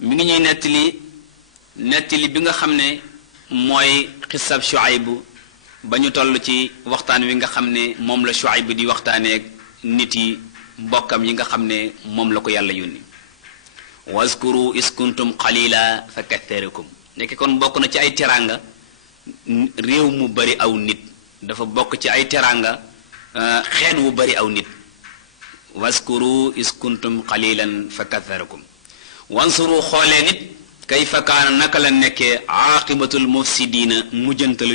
mi ngi ñuy nettali bi nga xam ne mooy xisab Shuayb ba ñu toll ci waxtaan wi nga xam ne moom la Shuayb di waxtaaneek nit yi mbokkam yi nga xam ne moom la ko yàlla yónni waskuru is kuntum qalila fa katharakum nekk kon bokk na ci ay teraanga réew mu bari aw nit dafa bokk ci ay teraanga xeet wu bari aw nit waskuru is kuntum qalilan fa katharakum wansuru xoolee nit kayfa kaana naka la nekkee aaqibatul mufsidiina mujjantalu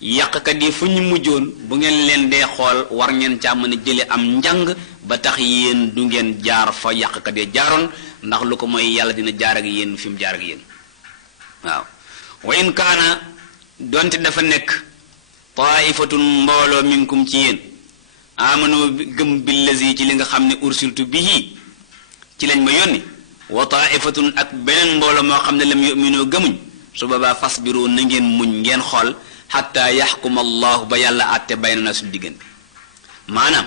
yàqkat yi fu ñu mujjoon bu ngeen leen dee xool war ngeen caa mën a jële am njàng ba tax yéen du ngeen jaar fa yàqkat yi jaaroon ndax lu ko mooy yàlla dina jaar ak yéen fi mu jaar ak yéen waaw wa in kaana donte dafa nekk taifatun mbooloo minkum ci yéen amanu gëm billazi ci li nga xam ne ursiltu bihi ci lañ ma yónni wa taifatun ak beneen mbooloo moo xam ne lam yu'minu gëmuñ su boobaa fasbiru na ngeen muñ ngeen xool xatta yaxkuma allahu ba yàlla àtte bayna na suñu diggante maanaam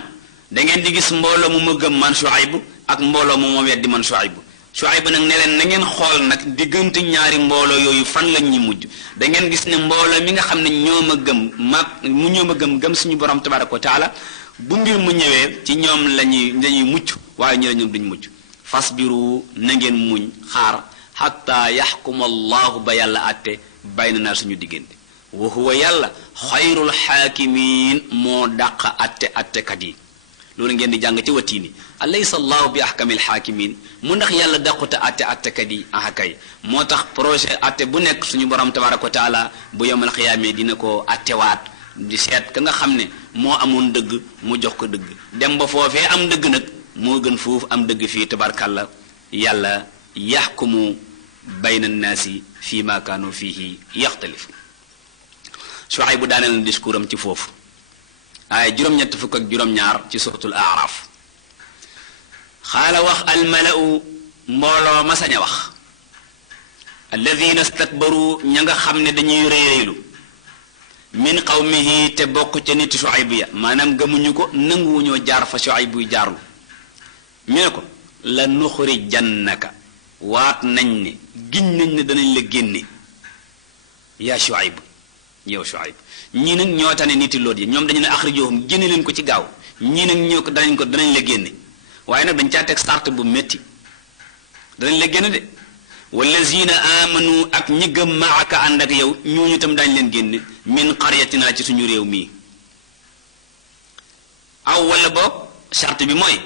da ngeen di gis mbooloo mu ma gëm man Shuayb ak mbooloo mu ma weddi man Shuayb nag ne leen na ngeen xool nag diggante ñaari mbooloo yooyu fan lañ ñu mujj da ngeen gis ne mbooloo mi nga xam ne ñoo ma gëm suñu borom tabaraka wa taala bu mbir mu ñëwee ci ñoom lañuy mucc waaye ñu la ñoom duñ mucc fasbiru na ngeen muñ xaar xatta yaxkuma allahu ba yàlla àtte bayna na suñu diggante wa huwa yàlla xayrul xaakimiin moo dàq attekat yi loolu ngeen di jàng ci watiini alaysa allahu bi ahkamil xaakimiin mu ndax yàlla dàqute attekat yi kay moo tax projet atte bu nekk suñu borom tabaraka wa taala bu yomal xiyaamee dina ko attewaat di seet ka nga xam ne moo amoon dëgg mu jox ko dëgg dem ba foofee am dëgg nag moo gën foofu am dëgg fii tabarkalla yàlla yaxkumu bayna annaasi fii ma kaanu fiihi yaxtalifu Shuayb bu daaneel na discours am ci foofu ay juróom-ñett fukk ak juróom-ñaar ci suratul aaraaf xaala wax almalau mbooloo ma sañ a wax alladina stakbaru ña nga xam ne dañuy réyréylu min qawmihi te bokk ca nit Shuayb ya maanaam gëmuñu ko nanguwuñoo jaar fa Shuayb buy jaarlu ñu ne ko la nuxrijannaka waat nañ ne giñ nañ ne danañ la génne yaa Shuayb yow Shuayb ñii nag ñoo tane niti loot yi ñoom dañu ne axrijuhum génne leen ko ci gaaw ñii nag ñoo ko danañ la génne waaye nag dañ caa teg sart bu métti danañ la génne de wallazina amanu ak ñi gëm maaka ànd ak yow ñooñu itam daañu leen génne min qaryatina ci suñu réew mii aw wala boog sart bi mooy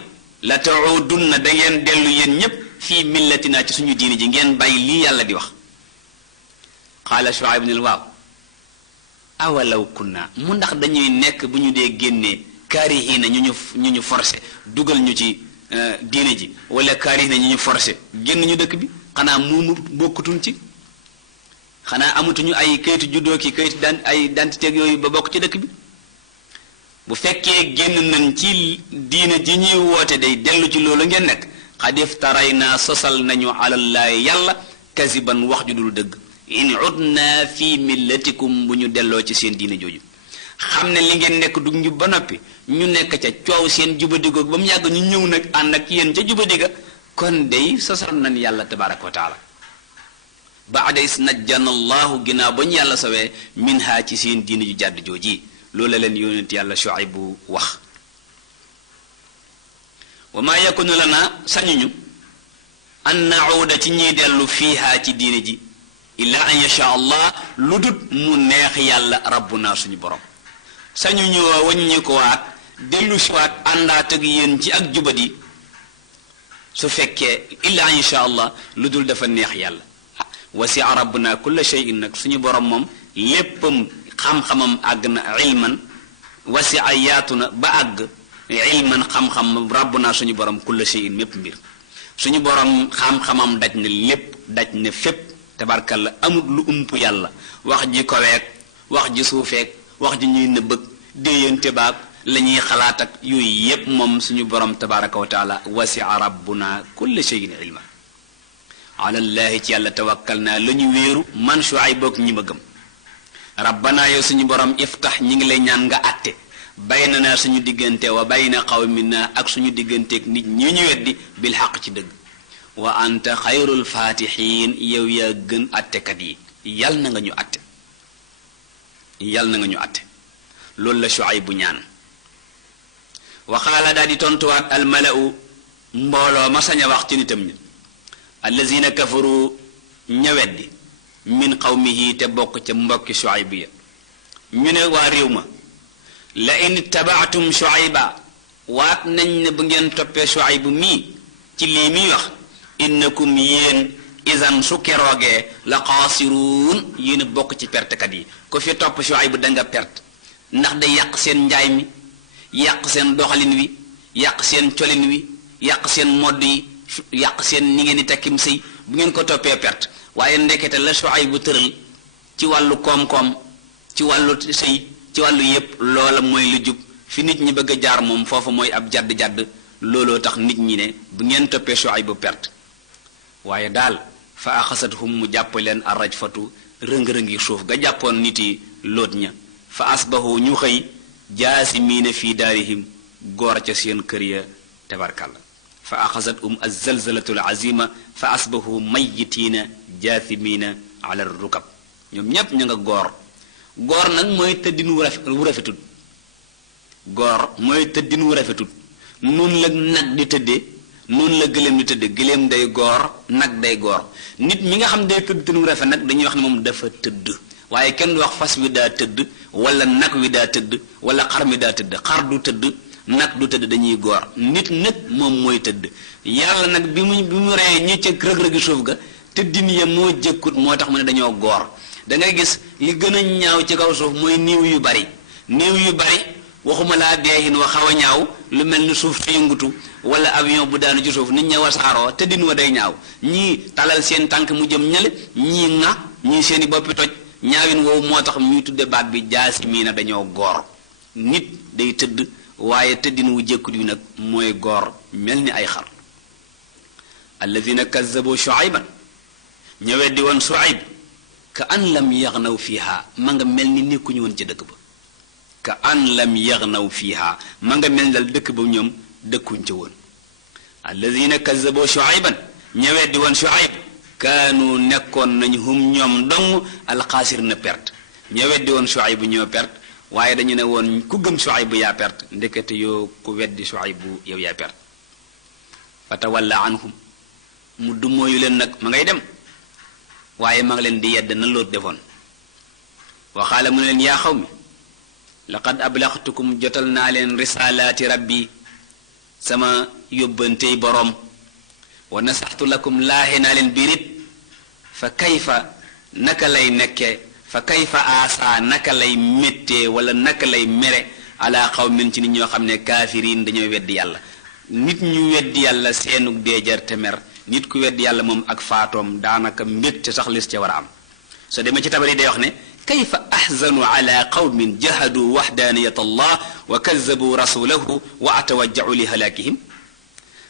la taudunna da ngeen dellu yéen ñépp fii millatina ci suñu diini ji ngeen bàyyi lii yàlla di wax qaala Shuayb ne waaw awalaw kunna mu ndax dañuy nekk bu ñu dee génnee kaarihina ñu ñu forcé dugal ñu ci diine ji wala kaarihina ñu forcé génn ñu dëkk bi xanaa moomu bokkatuñ ci xanaa amatuñu ay kayitu juddoo ki kayitu ay identité yooyu ba bokk ci dëkk bi bu fekkee génn nañ ci diine ji ñuy woote day dellu ci loolu ngeen nekk xad iftarayna sosal nañu alallaahi yàlla kasiban wax ju dul dëgg in udna fi millatikum bu ñu delloo ci seen diine jooju xam ne li ngeen nekk dug njub ba noppi ñu nekk ca coow seen jubadigoog ba mu yàgg ñu ñëw nag ànd ak yéen ca jubadiga kon day sosal nañ yàlla tabaraka wa taala baada is najjana allahu ginnaaw ba ñu yàlla sowee minha ci seen diine ju jàdd jooji loolu la leen yónent yàlla Shuayb bu wax wa ma yakunu lana sañuñu an nauda ci ñiy dellu fiiha ci diine ji illa an yasha allah lu dut mu neex yàlla rabbuna suñu borom sañu ñëwa waññi ko waat dellu si waat àndaat ak yéen ci ak jubadi su fekkee illa an yasha allah lu dul dafa neex yàlla wasi'a rabbuna kulla shay'in nag suñu borom moom léppam xam-xamam àgg na ilman wasi'a yaatu na ba àgg ilman xam-xam rabbuna suñu borom kulla shay'in mépp mbir suñu borom xam-xamam daj na lépp daj na fépp tabarkalla amut lu ump yàlla wax ji koweek wax ji suufeek wax ji ñuy nëbbëg déeyante baag la ñuy xalaat ak yooyu yépp moom suñu borom tabaraka wa taala wasi'a rabbuna kulla shay'in ilma alallahi ci yàlla tawakkal naa la ñu wéeru man Shuayb bokk ñi ma gëm rabbana yow suñu borom iftax ñi ngi lay ñaan nga àtte bayna naa suñu diggante wa bayna qawmina ak suñu digganteeg nit ñi ñu weddi bil xaq ci dëgg wa anta xayrul faatixiin yow yaa gën attekat yi yal na nga ñu atte yal na nga ñu atte loolu la Shuayb bu ñaan waxaala daal di tontuwaat almalau mbooloo ma sañ a wax ci nitam ñi allazina kafaru ñaweddi min qawmihi te bokk ca mbokki Shuayb ya ñu ne waa réew ma la in tabaatum Shuayba waat nañ ne bu ngeen toppee Shuayb mii ci lii muy wax innakum yéen isan su keroogee la xaasiruun yéen bokk ci pertekat yi ko fi topp Shuayb da nga perte ndax day yàq seen njaay mi yàq seen doxalin wi yàq seen colin wi yàq seen modd yi yàq seen ni ngeen di tekkim sëy bu ngeen ko toppee perte waaye ndekete la Shuayb bu tëral ci wàllu koom-koom ci wàllu sëy ci wàllu yépp loola mooy lu jub fi nit ñi bëgg a jaar moom foofu mooy ab jadd-jadd looloo tax nit ñi ne bu ngeen toppee Shuayb bu perte waaye daal fa axasathum mu jàpp leen arrajfatu rëng-rëngi suuf ga jàppoon nit yi Lóot ña fa asbahu ñu xëy jaasimiina fii daarihim goor ca seen kër ya tabarkalla fa axasathum alzalzalatu alazima fa asbahu mayitiina jaasimiina ala rukab ñoom ñépp ñu nga goor nag mooy tëddin wu rafetul goor mooy tëddin wu rafetul noonu la nag di tëddee noonu la gëléem di tëddee gëléem day goor nag day goor nit mi nga xam day tëdd tëddin wu rafet nag dañuy wax ne moom dafa tëdd waaye kenn du wax fas wi daa tëdd wala nag wi daa tëdd wala xar mi daa tëdd xar du tëdd nag du tëdd dañuy goor nit nag moom mooy tëdd yàlla nag bi mu reyee ñi ca rëg-rëgi suuf ga tëddin ya moo jëkkut moo tax mu ne dañoo goor da ngay gis li gën a ñaaw ci kaw suuf mooy niiw yu bari waxuma laa deexin wa xaw a ñaaw lu mel ni suuf su yëngutu wala avion bu daanu ci suuf nit ña wasaaroo tëddin wa day ñaaw ñii talal seen tànk mu jëm ñale ñii ŋa ñii seeni boppi toj ñaawin woowu moo tax ñuy tudde baat bi jaasimiina dañoo goor nit day tëdd waaye tëddin wu jékkut wi nag mooy goor mel ni ay xar alladina kazzabu Shuayban ña weddi woon Shuayb ka an lam yaxnaw fiha ma nga mel ni nekkuñu woon ci dëkk ba ka an lam yaxnaw fiha ma nga mel dal dëkk ba ñoom dëkkuñ ca woon alladina kazzabu Shuayban ña weddi woon Shuayb kaanu nekkoon nañu hum ñoom dong alxaasir na perte ña weddi woon Shuayb bu ñoo perte waaye dañu ne woon ku gëm Shuayb bu yaa perte ndekete yoo ku weddi Shuayb bu yow yaa perte fa tawalla anhum mu dummóoyu leen nag ma ngay dem waaye ma ngi leen di yedd na Lóot defoon waxaala mu ne leen yaa xaw mi laqad ablaxtukum jotal naa leen risalaati rabbi sama yóbbantey boroom wa nasaxtu lakum laaxe naa leen birit fa kayfa naka lay nekke fa kayfa aasa naka lay méttee wala naka lay mere ala qawmin ci nit ñoo xam ne kaafiriin dañoo weddi yàlla nit ñu weddi yàlla seenug deejar te mer nit ku weddi yàlla moom ak faatoom daanaka mbégte sax lis ca war a am soo demee ci Tabari day wax ne kayfa ahzanu ala qawmin jahadu waxdaaniyat allah wa kazabu rasulahu wa atawajjau li halaakihim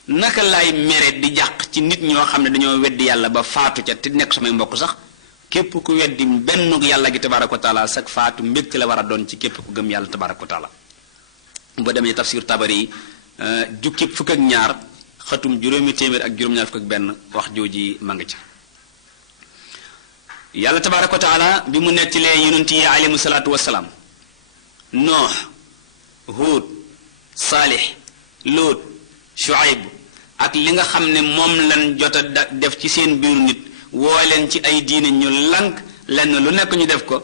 naka laay mere di jàq ci nit ñoo xam ne dañoo weddi yàlla ba faatu ca te nekk samay mbokk sax képp ku weddi benn yàlla gi tabaraka wa taala sax faatu mbégte la war a doon ci képp ku gëm yàlla tabaraka wa taala boo demee tafsir Tabari yi jukki fukk ak ñaar xatum juróomi téeméer ak juróom-ñaar fukk ak benn wax jooji ma nga ci yàlla tabaraka wa taala bi mu nettilee yonent yi alayhimu salaatu wasalaam noox huud saalix lóot Shuayb ak li nga xam ne moom lan jot a def ci seen biiru nit woo leen ci ay diine ñu lank lenn lu nekk ñu def ko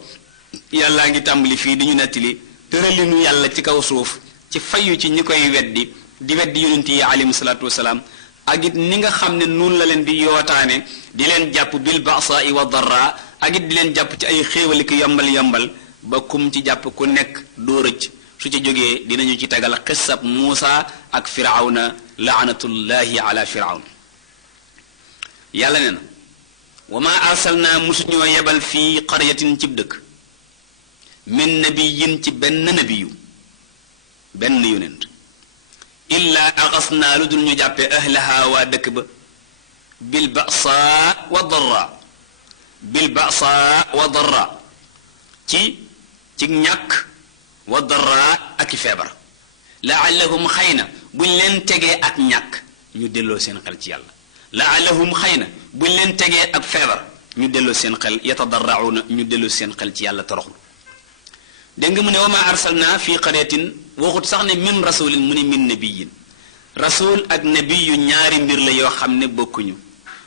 yàllaa ngi tàmbali fii di ñu nettali tëralinu yàlla ci kaw suuf ci fayu ci ñi koy weddi di weddi yonent yi alayhimu salaatu wasalaam ak it ni nga xam ne noonu la leen di yootaane di leen jàpp bil ba'sa'i wa darra ak it di leen jàpp ci ay xéewali ki yombal ba kum ci jàpp ku nekk doo rëcc su ci jógee dinañu ci tegal xissab Muusa ak firawna laanatullahi ala firawn yàlla ne na wa ma arsalna musuñoo yebal fii qaryatin cib dëkk min nabiyin ci benn nabiyu benn yonent illa axasnaa lu dul ñu jàppee ahlaha waa dëkk ba bil ba'sa wa darra ci ñàkk wa darra ak i feebar laallahum xëy na buñ leen tegee ak ñàkk ñu delloo seen xel ci yàlla la'allahum xëy na buñ leen tegee ak feebar ñu delloo seen xel yatadarrauna ñu delloo seen xel ci yàlla toroxlu dégg nga mu ne wa ma arsalna fi qaryatin waxut sax ne min rasulin mu ne min nabiyin rasul ak nabiyu ñaari mbir la yoo xam ne bokkuñu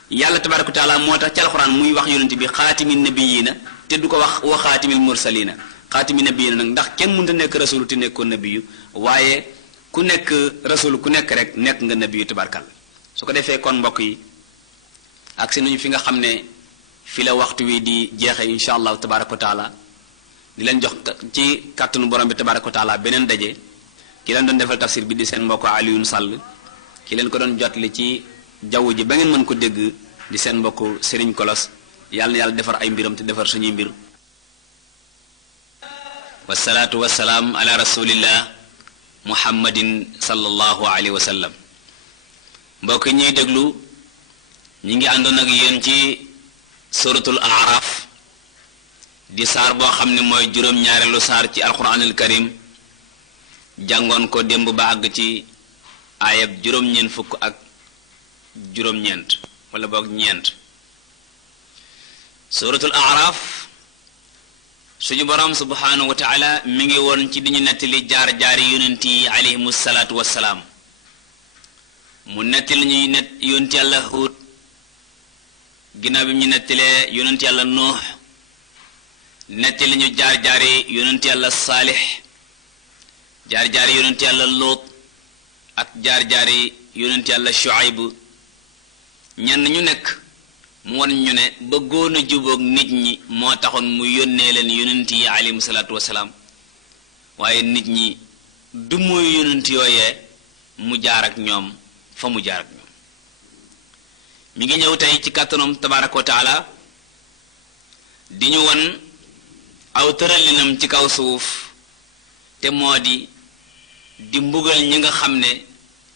yàlla tabaraka wa taala moo tax ci alxuraan muy wax yonent bi xaatimi nabiyina te du ko wax wa xaatimil mursalina xaatimi nabiyina nag ndax kenn mënta nekk rasul te nekkoon nabiyu waaye ku nekk rasul ku nekk rek nekk nga nabiyu tabarakalla su ko defee kon mbokk yi ak si nañu fi nga xam ne fi la waxtu wi di jeexee insha allahu tabaraka wa taala di leen jox ci kàttanu borom bi tabaraka wa taala beneen daje ki leen doon defal tafsir bi di seen mbokk Alioune Sall ki leen ko doon jotli ci jaww ji ba ngeen mën ko dégg di seen mbokk Serigne Kolos yàlla na yàlla defar ay mbiram te defar suñuy mbir wasalaatu wasalaam ala rasulillah muhammadin sallallahu alayhi wa sallam mbokk ñuy déglu ñi ngi àndoon ak yéen ci suratul araf di saar boo xam ne mooy juróom-ñaareelu saar ci alquranul karim jàngoon ko démb ba àgg ci aayab juróom-ñeent fukk ak juróom-ñeent wala boog ñeent suratul araf suñu borom subhanahu wa taala mi ngi woon ci diñu nettali jaar-jaari yonent yi alayhimu salaatu wassalaam mu nettali ñuy net yonent yàlla Huud ginnaaw bi ñu nettalee yonent yàlla Nuux nettali ñu jaar-jaari yonent yàlla Saalix jaar-jaari yonent yàlla Luut ak jaar-jaari yonent yàlla Shuayb ñenn ñu nekk mu won ñu ne bëggoon a jubóog nit ñi moo taxoon mu yónnee leen yonent yi alayhimu salaatu wasalaam waaye nit ñi du muy yonent yooyee mu jaar ak ñoom fa mu jaar ak ñoom mi ngi ñëw tey ci kàttanam tabaraka wa taala di ñu won aw tëralinam ci kaw suuf te moo di mbugal ñi nga xam ne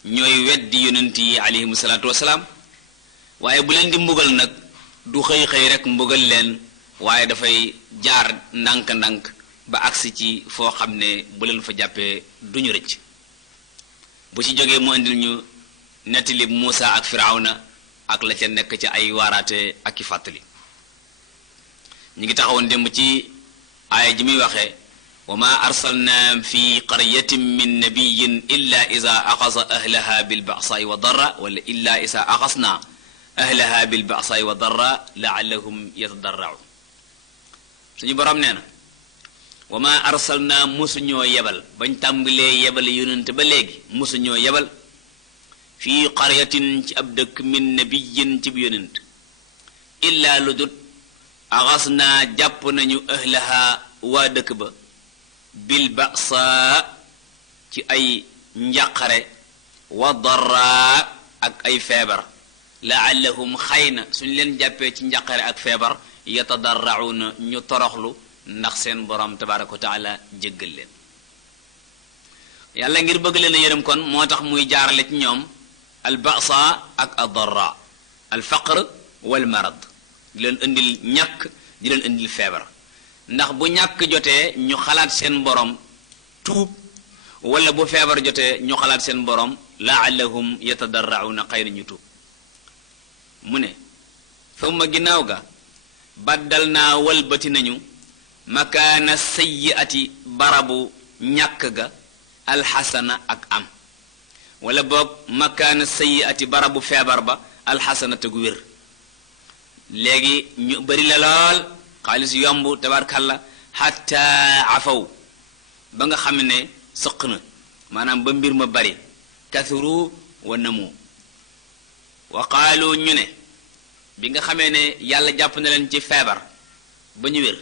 ñooy weddi yonent yi alayhimu salaatu wasalaam waaye bu leen di mbugal nag du xëy-xëy rek mbugal leen waaye dafay jaar ndànk-ndànk ba agsi ci foo xam ne bu leen fa jàppee duñu rëcc bu ci jógee mu indil ñu nettali Muusa ak Firawna ak la ca nekk ci ay waaraate ak i fàttali ñu ngi taxawoon démb ci aaya ji muy waxee wa ma arsalna fi qaryatin min nabiyin illa isa axasa ahlaha bilbasaai wa darra wala illa isa axasna ahlaha bilbasaai wa darra laallahum yatadarraun suñu borom nee na wa ma arsalna musuñoo yebal bañ tàmbalee yebal yonent ba léegi musuñoo yebal fii qaryatin ci ab dëkk min nabiyin ci bi yonent illa lu dut axas naa jàpp nañu ahlaha waa dëkk ba bil basa ci ay njàqare wa darra ak ay feebar laallahum xëy na suñ leen jàppee ci njàqare ak feebar yatadarrauna ñu toroxlu ndax seen borom tabaraka wa taala jéggal leen yàlla ngir bëgg leen a yërëm kon moo tax muy jaarale ci ñoom al basa ak ad darra al faqr wal marad di leen indil ñàkk di leen indil feebar ndax bu ñàkk jotee ñu xalaat seen borom tuub wala bu feebar jotee ñu xalaat seen borom laallahum yatadarrauna xëy na ñu tuub mu ne thumma ginnaaw ga baddal naa walbati nañu makaana sayyiati barabu ñàkk ga alxasana ak am wala boog makaana sayyiati barabu feebar ba alxasana te gu wér léegi ñu bari la lool xaalis yomb tabarkalla xatta afaw ba nga xam ne sëq na maanaam ba mbir ma bari kathuru wa namu wa qaalu ñu ne bi nga xamee ne yàlla jàpp na leen ci feebar ba ñu wér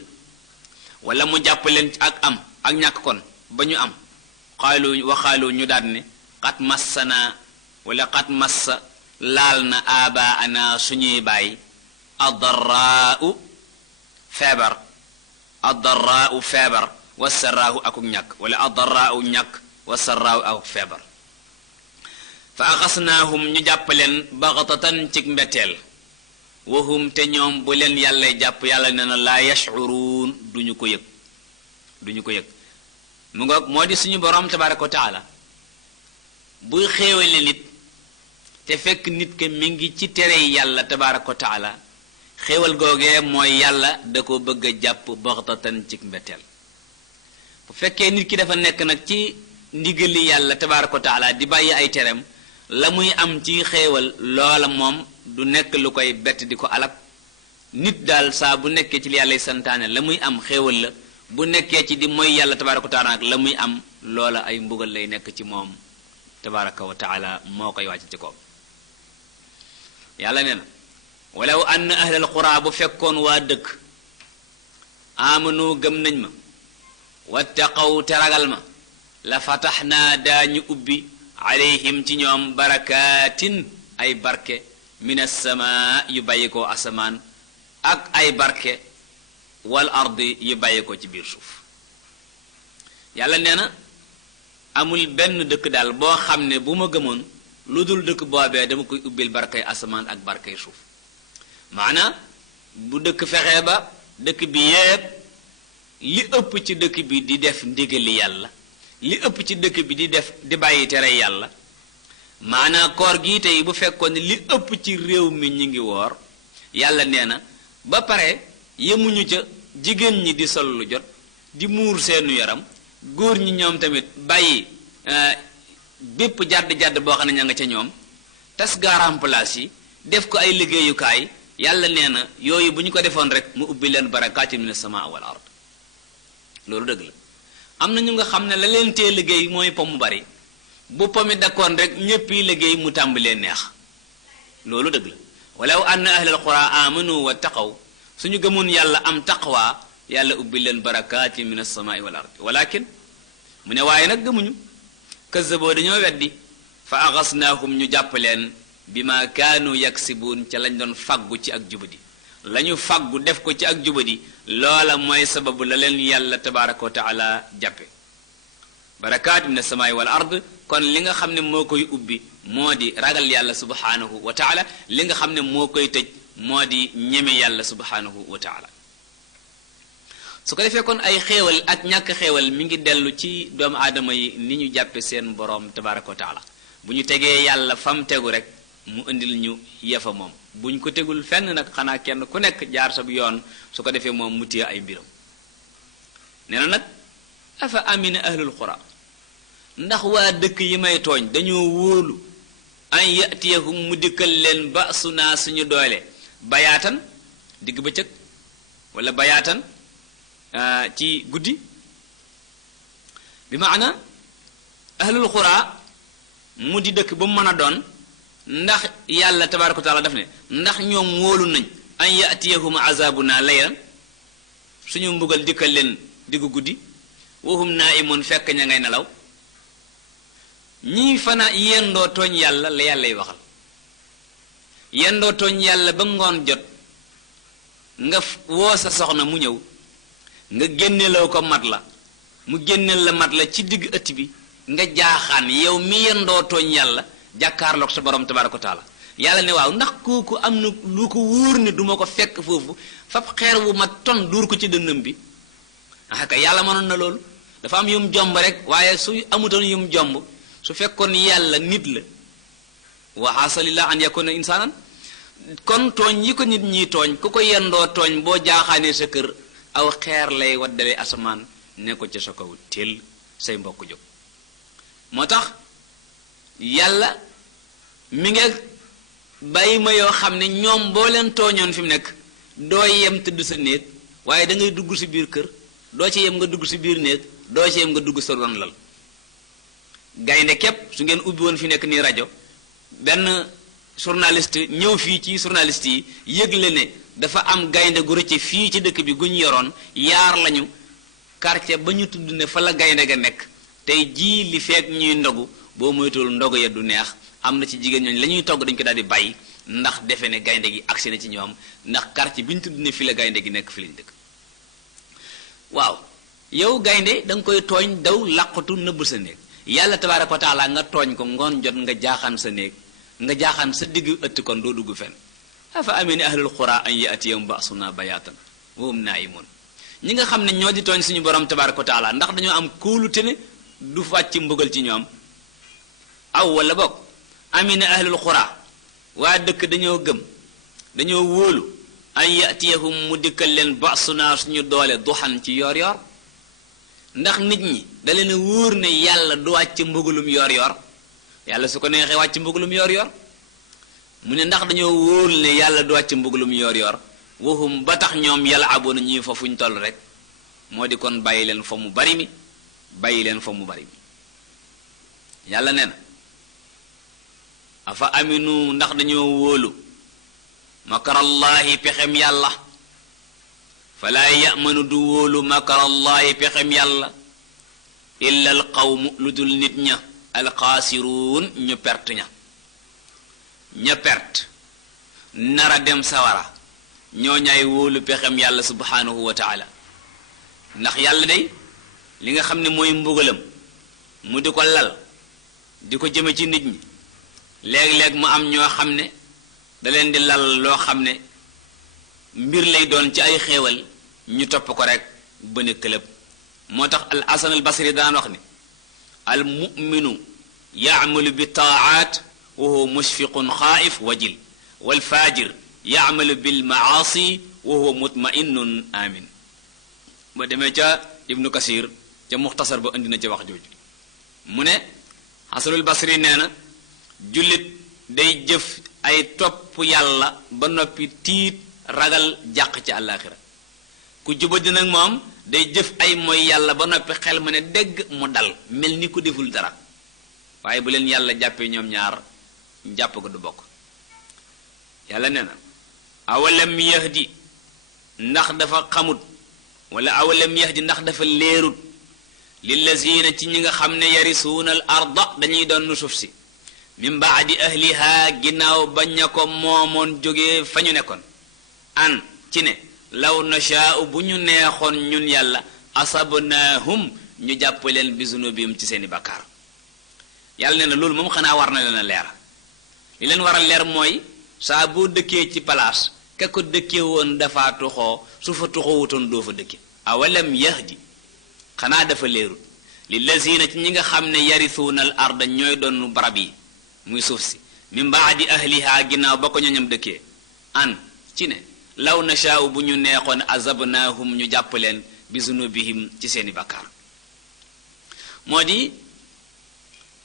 wala mu jàpp leen ak am ak ñàkk kon ba ñu am xaalu ñu daal ne xat massana wala xat massa laal na aba ana suñuy bàyyi addarraau feebar addarraau feebar wasarraahu akuk ñàkk wala addarraau ñàkk wasarraahu akuk feebar fa axasnaahum ñu jàpp leen baxatatan cig mbetteel wahum te ñoom bu leen yàlla jàpp yàlla nee na laa yash'uruun duñu ko yëg mu nga moo di suñu borom tabaraka wa taala buy xéewale nit te fekk nit ke mi ngi ci tere yàlla tabaaraka wa taala xéewal googee mooy yàlla da ko bëgg a jàpp baxtatan ci mbetteel bu fekkee nit ki dafa nekk nag ci ndigali yàlla tabaaraka wa taala di bàyyi ay tereem la muy am ci xéewal loola moom du nekk lu koy bett di ko alak nit daal saa bu nekkee ci li yàlla santaane la muy am xéewal la bu nekkee ci di mooy yàlla tabaaraka wa taala nag la muy am loola ay mbugal lay nekk ci moom tabaaraka wa taala moo koy wàcc ci kaw yàlla nee na walaw ann ahlal qura bu fekkoon waa dëkk amanu gëm nañ ma wattaqaw te ragal ma la fataxnaa daañu ubbi alayhim ci ñoom barakaatin ay barke min assamaa yu bàyyi ko asamaan ak ay barke wal ardi yu bàyyi ko ci biir suuf yàlla nee na amul benn dëkk daal boo xam ne bu ma gëmoon lu dul dëkk boobee dama koy ubbil barkay asamaan ak barkay suuf maanaam bu dëkk fexee ba dëkk bi yépp li ëpp ci dëkk bi di def ndigali yàlla li ëpp ci dëkk bi di bàyyi tere yàlla maanaam koor gi tey bu fekkoon ne li ëpp ci réew mi ñi ngi woor yàlla nee na ba pare yemuñu ca jigéen ñi di sol lu jot di muur seenu yaram góor ñi ñoom tamit bàyyi bépp jàdd boo xam ne ña nga ca ñoom tas garam place yi def ko ay liggéeyukaay yàlla nee na yooyu bu ñu ko defoon rek mu ubbi leen barakaati min as-samaa wal ard loolu dëgg la am na ñu nga xam ne la leen tee liggéey mooy pom mu bari bu pomi dakkoon rek ñépp yi liggéey mu tàmbalee neex loolu dëgg la walaw anna ahlal qura amanu wa taqaw suñu gëmoon yàlla am taqwa yàlla ubbi leen barakaati min as-samaa wal ard walakin mu ne waaye nag gëmuñu kazzaboo dañoo weddi fa axasnaahum ñu jàpp leen bi ma kaanu yaksibuun ca lañ doon faggu ci ak jubadi la ñu faggu def ko ci ak jubadi loola mooy sababu la leen yàlla tabaaraka wa taala jàppe barakaat min as-samaa'i wal ard kon li nga xam ne moo koy ubbi moo di ragal yàlla subhaanahu wa taala li nga xam ne moo koy tëj moo di ñeme yàlla subhaanahu wa taala su ko defee kon ay xéewal ak ñàkk xéewal mi ngi dellu ci doomu aadama yi ni ñu jàppe seen boroom tabaaraka wa taala bu ñu tegee yàlla fam tegu rek mu indil ñu yefa moom bu ñu ko tegul fenn nag xanaa kenn ku nekk jaar sa yoon su ko defee moom mu téye ay mbiram nee na nag afa amina ahlul qura ndax waa dëkk yi may tooñ dañoo wóolu an yatiyahum mu dikkal leen ba su naa suñu doole bayaatan digg bëccëg wala bayaatan ci guddi bi maana ahlul qura mu di dëkk ba mu mën a doon ndax yàlla tabaaraka wa taala daf ne ndax ñoom wóolu nañ an yatiyahum azabuna laylan suñu mbugal dikkal leen diggu guddi wahum naimun fekk ña ngay nelaw ñii fana yendoo tooñ yàlla la yàllay waxal yendoo tooñ yàlla ba ngoon jot nga woo sa soxna mu ñëw nga génneloo ko mat la mu génneel la mat la ci digg ëtt bi nga jaaxaan yow mi yendoo tooñ yàlla jàkkaarloog sa borom tabaaraka wa taala yàlla ne waaw ndax kooku am na lu ko wóor ne duma ko fekk foofu fab xeer wu ma ton duur ko ci dënnam bi aka yàlla mënoon na loolu dafa am yum jomb rek waaye su amutoon yum jomb su fekkoon yàlla nit la wa asalillah an yakuna insaanan kon tooñ yi ko nit ñi tooñ ku ko yendoo tooñ boo jaaxaanee sa kër aw xeer lay waddale asamaan ne ko ca sa kaw teel say mbokk jóg moo tax yàlla mi ngi bàyyi ma yoo xam ne ñoom boo leen tooñoon fi mu nekk doo yem tëdd sa néeg waaye da ngay dugg si biir kër doo ci yem nga dugg si biir néeg doo ci yem nga dugg sa ron lal gaynde képp su ngeen ubbi woon fi nekk nii rajo benn journaliste ñëw fii ci journaliste yi yëgle ne dafa am gaynde gu rëcce fii ci dëkk bi gu ñu yoroon yaar lañu quartier ba ñu tudd ne fa la gaynde ga nekk tey jii li fekk ñuy ndogu boo moytuwul ndogu ya du neex am na ci jigéen ñooñu la ñuy togg dañu ko daal di bàyyi ndax defe ne gaynde gi agsi na ci ñoom ndax quartier bi ñu tudd ne fi la gaynde gi nekk fi lañu dëkk waaw yow gaynde da nga koy tooñ daw làqatu nëbb sa néeg yàlla tabaaraka wa taala nga tooñ ko ngoon jot nga jaaxaan sa néeg nga jaaxaan sa digg ëtt kon doo dugg fenn afa amee ni ahlul qura an yatiyahum ba'suna bayatan wa hum naimun ñi nga xam ne ñoo di tooñ suñu borom tabaaraka wa taala ndax dañoo am kóolute ne du fàcc mbugal ci ñoom aw wala bokk amina ahlul qura waa dëkk dañoo gëm dañoo wóolu an yatiyahum mu dikkal leen ba'suna suñu doole duhan ci yor yor ndax nit ñi da leen a wóor ne yàlla du wàcc mbugalum yor yor yàlla su ko neexee wàcc mbugalum yor yor mu ne ndax dañoo wóor ne yàlla du wàcc mbugalum yor yor waxum ba tax ñoom yàlla aboona ñuy fa fuñ toll rek moo di kon bàyyi leen fa mu bari mi bàyyi leen fa mu bari mi yàlla nee na afa aminu ndax dañoo wóolu makarallahi pexem yàlla falaa yamanu du wóolu makarallahi pexem yàlla illa al qawmu lu dul nit ña alxaasiruun ñu perte ña perte nara dem sawara ñoo ñaay wóolu pexem yàlla subhanahu wa taala ndax yàlla day li nga xam ne mooy mbugalam mu di ko lal di ko jëme ci nit ñi léeg-léeg mu am ñoo xam ne da leen di lal loo xam ne mbir lay doon ci ay xéewal ñu topp ko rek ba ne këlëb moo tax al hasan al basri daan wax ne al muminu yaamalu bi taaat wa huwa mushfiqun xaaif wajil wal faajir yaamalu bil maasi wa huwa mutma'innun amin ba demee ca ibnu kasir ca muxtasar ba indi na ca wax jooju mu ne hasanul basri nee na jullit day jëf ay topp yàlla ba noppi tiit ragal jàq ci àllaaxira ku jubadi nag moom day jëf ay mooy yàlla ba noppi xel mu ne dégg mu dal mel ni ku deful dara waaye bu leen yàlla jàppee ñoom ñaar jàpp ko du bokk yàlla nee na awalam yahdi ndax dafa xamut wala awalam yahdi ndax dafa leerut lillazina ci ñi nga xam ne yarisuuna al arda dañuy doon suuf si min baadi ahliha ginnaaw bañ ña ko moomoon jógee fa ñu nekkoon an ci ne law nashaa'u bu ñu neexoon ñun yàlla asabnaahum ñu jàpp leen bi zunubihim ci seeni bakkaar yàlla nee na loolu moom xanaa war na leen a leer li leen war a leer mooy saa boo dëkkee ci palaas ka ko dëkkee woon dafa tuxoo su fa tuxoo wutoon doo fa dëkke awalam yahdi xanaa dafa leerul lillazina ci ñi nga xam ne yarisuuna al arda ñooy doon barab yi muy suuf si min baadi ahliha ginnaaw ba ko ñoñam dëkkee an ci ne law nashaa'u bu ñu neexoon azabnaahum ñu jàpp leen bi zunubihim ci seeni bakkaar moo di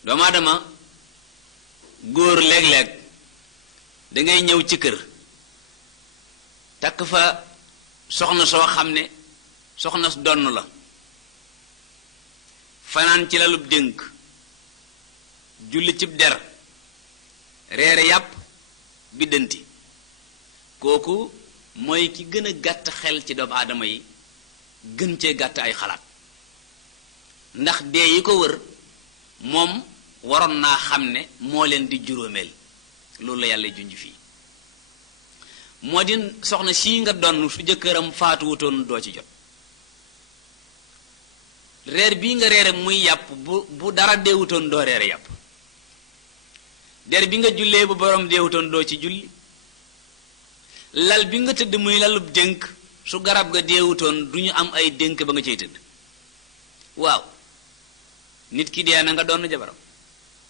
doomu aadama góor léeg-léeg dangay ñëw ci kër takk fa soxna soo xam ne soxna donn la fanaan ci lalub dénk julli cib der reere yàpp biddanti kooku mooy ki gën a gàtt xel ci doomu aadama yi gën cee gàtt ay xalaat ndax dee yi ko wër moom waroon naa xam ne moo leen di juróomeel loolu la yàlla junj fii moo di soxna sii nga donn su jëkkëram faatuwutoon doo ci jot reer bii nga reere muy yàpp bu dara deewutoon doo reere yàpp der bi nga jullee bu borom deewutoon doo ci julli lal bi nga tëdd muy lalub dénk su garab ga deewutoon du ñu am ay dénk ba nga cay tëdd waaw nit ki dee na nga doon jabaram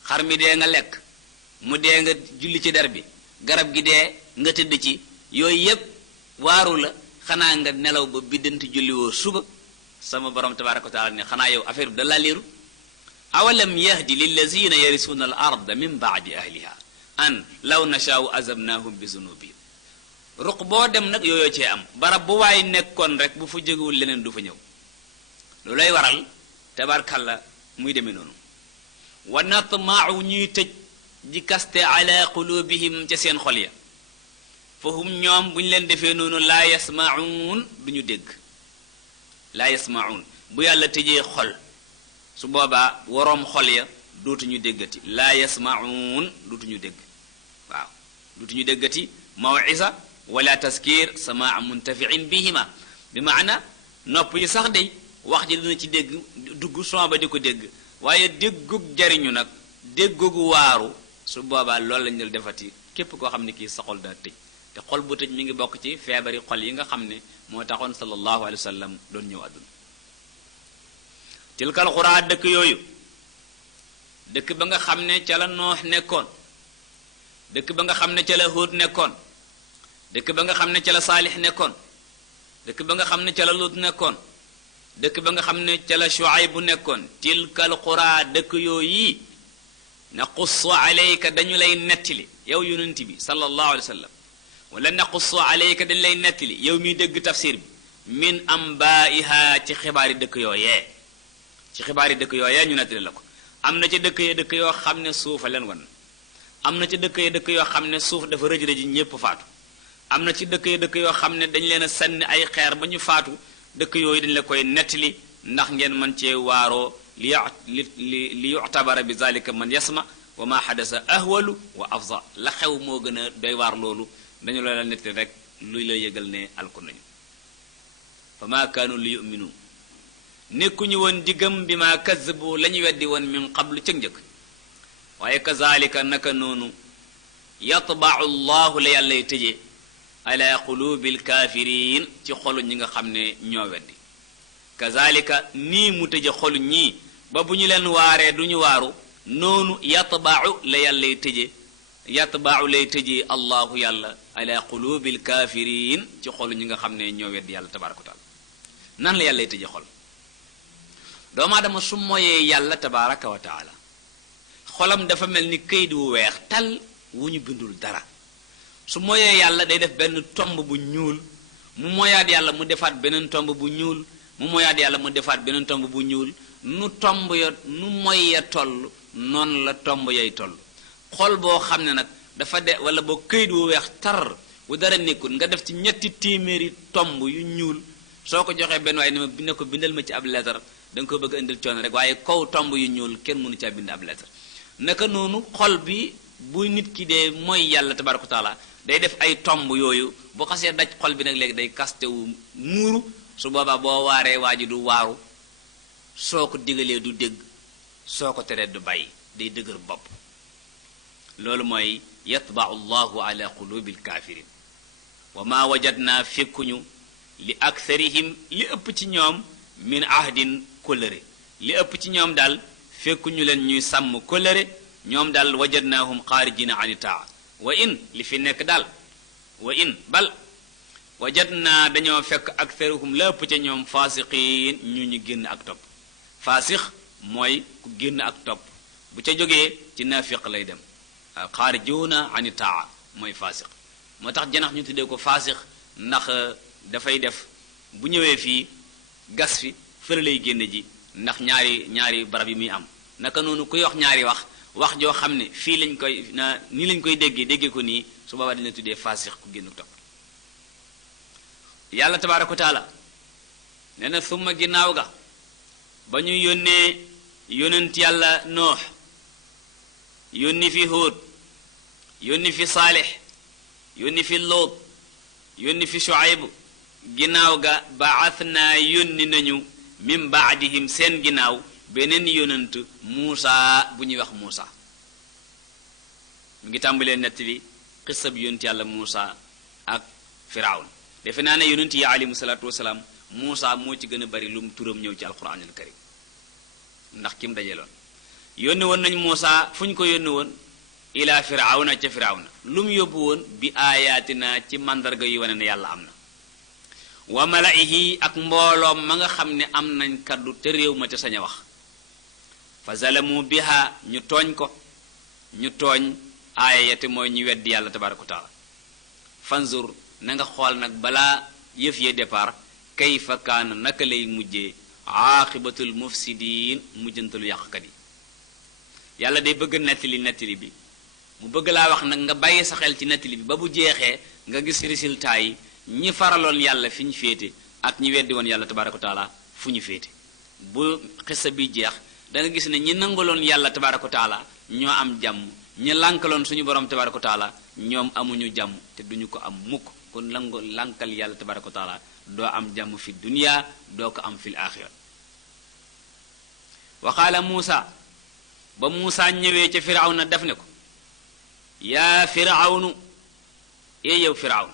xar mi dee nga lekk mu dee nga julli ci der bi garab gi dee nga tëdd ci yooyu yépp waaru la xanaa nga nelaw ba biddanti julli woo suba sama borom tabaraka wa taala ne xanaa yow affaire bi da laa leeru awalam yahdi lillazina yarisuuna al arda min baadi ahliha an law nashaau azabnahum bi zunubihim ruq boo dem nag yooyoo cee am barab bu waay nekkoon rek bu fa jógewul leneen du fa ñëw lu lay waral tabarkalla muy demee noonu wa natma'u ñuy tëj di kaste ala qulubihim ca seen xol ya fahum ñoom bu ñu leen defee noonu laa yasma'un du ñu dégg laa yasma'un bu yàlla tëjee xol su boobaa waroom xol ya dootuñu déggati laa yasma'un dootuñu dégg waaw dootuñu déggati maw'isa wala taskir samaa muntafi'in bihima bi maana nopp yi sax day wax ji dina ci dégg dugg son ba di ko dégg waaye déggug jariñu nag déggug waaru su boobaa loolu lañu dal defati képp koo xam ne kii sa xol daa tëj te xol bu tëj mi ngi bokk ci feebari xol yi nga xam ne moo taxoon sallallahu alayhi wa sallam doon ñëw àdduna tilkal xuraa dëkk yooyu dëkk ba nga xam ne ca la noox nekkoon dëkk ba nga xam ne ca la Huud nekkoon dëkk ba nga xam ne ca la Saalix nekkoon dëkk ba nga xam ne ca la Lut nekkoon dëkk ba nga xam ne ca la Shuayb bu nekkoon tilkal qura dëkk yooyu naqussu alayka dañu lay nettali yow yonent bi sallallahu alayhi wa sallam wala naqussu alayka dañu lay nettali yow miy dégg tafsir bi min ambaiha ci xibaari dëkk yooyee ci xibaari dëkk yooyee ñu nettali la ko am na ci dëkk ya dëkk yoo xam ne suufa leen wan am na ci dëkk ya dëkk yoo xam ne suuf dafa rëj rëji ñépp faatu am na ci dëkk ya dëkk yoo xam ne dañ leen a sànni ay xeer ba ñu faatu dëkk yooyu dañ la koy nettali ndax ngeen mën cee waaroo li yu'tabara bi zalika man yasma wa ma xadasa ahwalu wa afza la xew moo gën a doy waar loolu dañu la nettali rek luy la yëgal ne alku nañu fa ma kaanu li yuminu nekkuñu woon diggam bi ma kazzabu la ñu weddi woon min qablu cëg njëkk waaye kazalika naka noonu yatba'u llahu la yàllay tëje ala qulubil kaafiriin ci xolu ñi nga xam ne ñoo weddi kazalika nii mu tëje xolu ñii ba bu ñu leen waaree du ñu waaru noonu yatba'u la yàllay tëje yatba'u lay tëje allahu yàlla ala qulubil kaafiriin ci xolu ñi nga xam ne ñoo weddi yàlla tabaraka wa taala nan la yàllay tëje xol doomu aadama su moyee yàlla tabaraka wa taala xolam dafa mel ni këyit wu weex tal wu ñu bindul dara su moyee yàlla day def benn tomb bu ñuul mu moyaat yàlla mu defaat beneen tomb bu ñuul mu moyaat yàlla mu defaat beneen tomb bu ñuul nu tomb ya nu moy ya toll noonu la tomb yay toll xol boo xam ne nag dafa de wala boo këyit wu weex tar wu dara nekkul nga def ci ñetti téeméeri tomb yu ñuul soo ko joxee benn waaye ne ko bindal ma ci ab lettre da nga ko bëgg a indil coono rek waaye kaw tomb yu ñuul kenn mënu caa bind ab lettre naka noonu xol bi bu nit ki dee mooy yàlla tabaraka taala day def ay tomb yooyu bu xasee daj xol bi nag léegi day kaste wu muuru su boobaa boo waaree waa ji du waaru soo ko digalee du dégg soo ko teree du bàyyi day dëgër bopp loolu mooy yatba'u llahu ala qulubil kafirin wa ma wajadna fekkuñu li aktharihim li ëpp ci ñoom min ahdin kóllëre li ëpp ci ñoom daal fekkuñu leen ñuy sàmm kóllëre ñoom daal wajadnaahum xaarijina ani taa wa in li fi nekk daal wa in bal wajadna dañoo fekk aktharuhum la ëpp ca ñoom faasiqiin ñu génn ak topp faasix mooy ku génn ak topp bu ca jógee ci naafiq lay dem xaarijuna ani taa mooy faasix moo tax janax ñu tuddee ko faasix ndax dafay def bu ñëwee fii gas fi fële lay génne ji ndax ñaari barab yi muy am naka noonu kuy wax ñaari wax joo xam ne fii lañ koy nii lañ koy déggee ko nii su boobaa dina tuddee faasix ku génn topp yàlla tabaaraka wa taala nee na summa ginnaaw ga ba ñu yónnee yónent yàlla noox yónni fi Huud yónni fi Saalix yónni fi Luut yónni fi Shuayb ginnaaw ga ba'athna yónni nañu min baadihim seen ginnaaw beneen yónent Muusa bu ñuy wax Muusa mu ngi tàmbalee nett bi xissa bi yónent yàlla Muusa ak Firawn defe naa ne yónent yi alayhimu salaatu wasalaam Muusa moo ci gën a bari lu mu turam ñëw ci alquranul karim ndax kim dajeloon yónni woon nañ Muusa fu ñu ko yónni woon ila Firawna ca Firawna lu mu yóbbu woon bi aayaatina ci mandarga yu wane ne yàlla am na wa malaihi ak mbooloom ma nga xam ne am nañ kaddu te réew ma ca sañ a wax fa zalamu biha ñu tooñ ko ñu tooñ aaya ya te mooy ñu weddi yàlla tabaraka wa taala fanzur na nga xool nag balaa yëf yee départ kayfa kaana naka lay mujjee aaqibatul mufsidiin mujjantalu yàqkat yi yàlla day bëgg nettali bi mu bëgg laa wax nag nga bàyyi sa xel ci nettali bi ba bu jeexee nga gis résultat yi ñi faraloon yàlla fi ñu féete ak ñi weddi woon yàlla tabaraka wa taala fu ñu féete bu xissa bi jeex da nga gis ne ñi nangaloon yàlla tabaraka wa taala ñoo am jàmm ñi lànkaloon suñu borom tabaraka wa taala ñoom amuñu jàmm te duñu ko am mukk kon lànkal yàlla tabaraka wa taala doo am jàmm fi dunya doo ko am fil axira wa qaala Muusa ba Muusa ñëwee ca Firawna def ne ko yaa Firawnu ee yow Firawn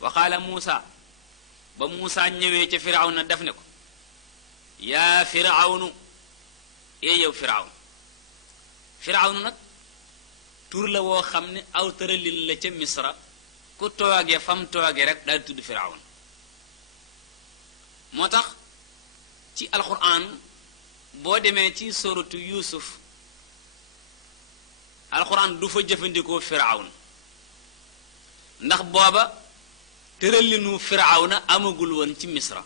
wa qaala Muusa ba Muusa ñëwee ca firawna def ne ko yaa firawnu ee yow firawnu nag tur la woo xam ne aw tëralin la ca misra ku toogee fam toogee rek daal tudd firawun moo tax ci alquran boo demee ci suratu yusuf alquran du fa jëfandikoo firawun ndax booba tëralinu firawna amagul woon ci misra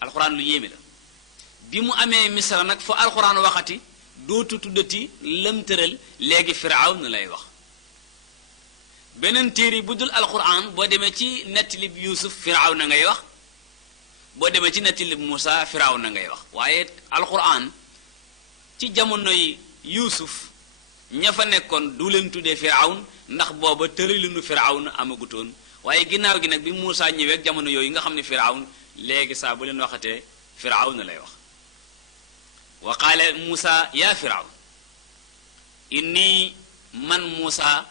alquran lu yéeme la bi mu amee misra nag fa alquran waxati dootu tuddati lam tëral léegi firawna lay wax beneen téere bu dul alquran boo demee ci nettalib yusuf firawna ngay wax boo demee ci nettalib Muusa firawna ngay wax waaye alquran ci jamonoy yusuf ña fa nekkoon du leen tuddee firawn ndax booba tëralinu firawna amagutoon waaye ginnaaw gi nag bi Muusa ñëwee ak jamono yooyu nga xam ne firawn léegi saa bu leen waxatee firawna lay wax wa qaala Muusa yaa firawn inni man Muusa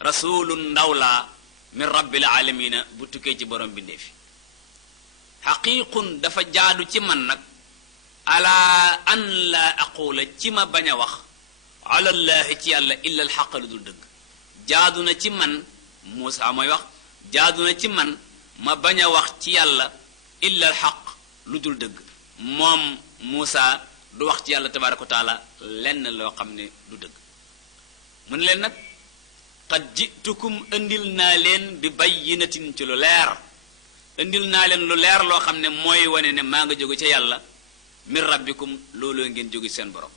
rasulun ndaw laa min rabbil alamina bu tukkee ci borom bindee fi xaqiiqun dafa jaadu ci man nag ala an laa aqula ci ma bañ a wax alallaahi ci yàlla illa alxaq lu dul dëgg jaadu na ci man Muusa mooy wax jaadu na ci man ma bañ a wax ci yàlla illa alxaq lu dul dëgg moom Muusa du wax ci yàlla tabaaraka wa taala lenn loo xam ne du dëgg mu ne leen nag qad jitukum indil naa leen bi bayyinatin ci lu leer indil naa leen lu leer loo xam ne mooy wane ne maa nga jóge ca yàlla min rabbikum looloo ngeen jóge seen borom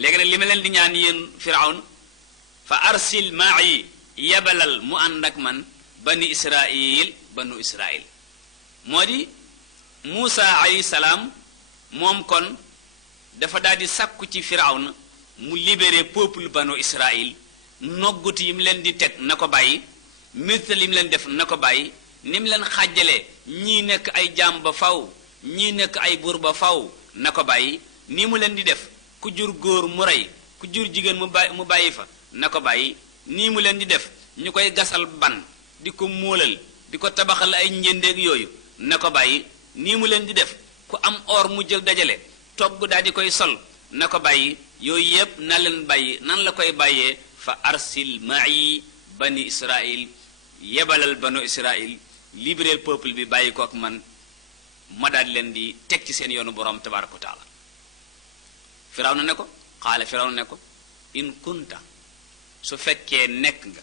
léegi nag li ma leen di ñaan yéen firawn fa arsil ma'i yebalal mu ànd ak man banu israil moo di Muusa alayhi salaam moom kon dafa daal di sàkku ci firawna mu libéré peuple banu israil noggut yi mu leen di teg na ko bàyyi métal yi mu leen def na ko bàyyi ni mu leen xàjjalee ñii nekk ay jaam ba faw ñii nekk ay buur ba faw na ko bàyyi nii mu leen di def ku jur góor mu rey ku jur jigéen mu bàyyi fa na ko bàyyi nii mu leen di def ñu koy gasal ban di ko móolal di ko tabaxal ay njëndeeg yooyu na ko bàyyi nii mu leen di def ku am or mu jël dajale togg daal di koy sol na ko bàyyi yooyu yépp na leen bàyyi nan la koy bàyyee fa arsil ma'i bani israil yebalal banu israil libérer peuple bi bàyyi ko ak man ma daal leen di teg ci seen yoonu borom tabaraka wa taala firawna ne ko xaala firawna ne ko in kunta su fekkee nekk nga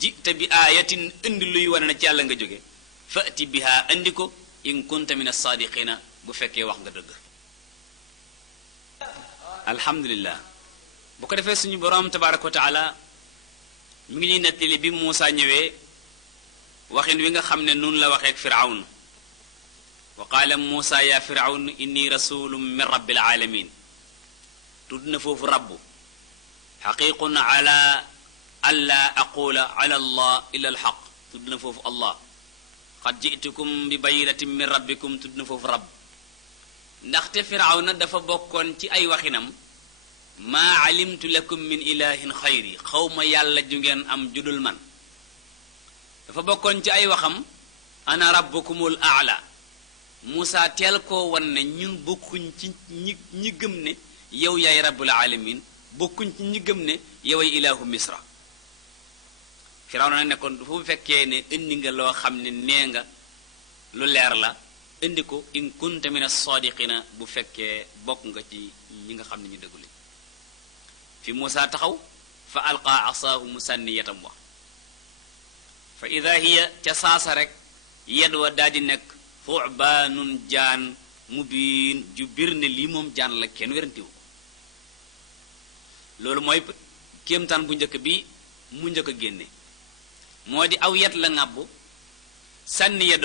jita bi aayatin indi luy wane na ci yàlla nga jóge fati biha indi ko in kunta min as-saadiqina bu fekkee wax nga dëgg alhamdulillah bu ko defee suñu borom tabaraka wa taala mi ngi ñuy nettali bi Muusa ñëwee waxin wi nga xam ne nun la waxeek firawn wa qaala Muusa ya firawn inni rasulun min rabbil alamin tudd na foofu rabbu xaqiqun ala an laa aqula ala allah illa alxaq tudd na foofu allah qad jitukum bi bayinatin min rabbikum tudd na foofu rabb ndaxte firawna dafa bokkoon ci ay waxinam maa alimtu lakum min ilahin xayri xawma yàlla ju ngeen am judul man dafa bokkoon ci ay waxam ana rabbukumul aala Muusa teel koo wan ne ñun bokkuñ ci ñi gëm ne yow yaay rabbul alamin bokkuñ ci ñi gëm ne yow ay ilahu misra firawna nag nekkoon fu fekkee ne indi nga loo xam ne nee nga lu leer la indi ko in kunta min as-sadiqina bu fekkee bokk nga ci ñi nga xam ne ñu dëggule fi Muusa taxaw fa alqa asaahu mu sànni yetam wax fa ida hiya ca saasa rek yed wa daal di nekk thu'baanun jaan mubiin ju bir ne lii moom jaan la kenn werantiwu ko loolu mooy kéemtaan bu njëkk bi mu njëkk a génne moo di aw yet la ŋàbbu sànni yed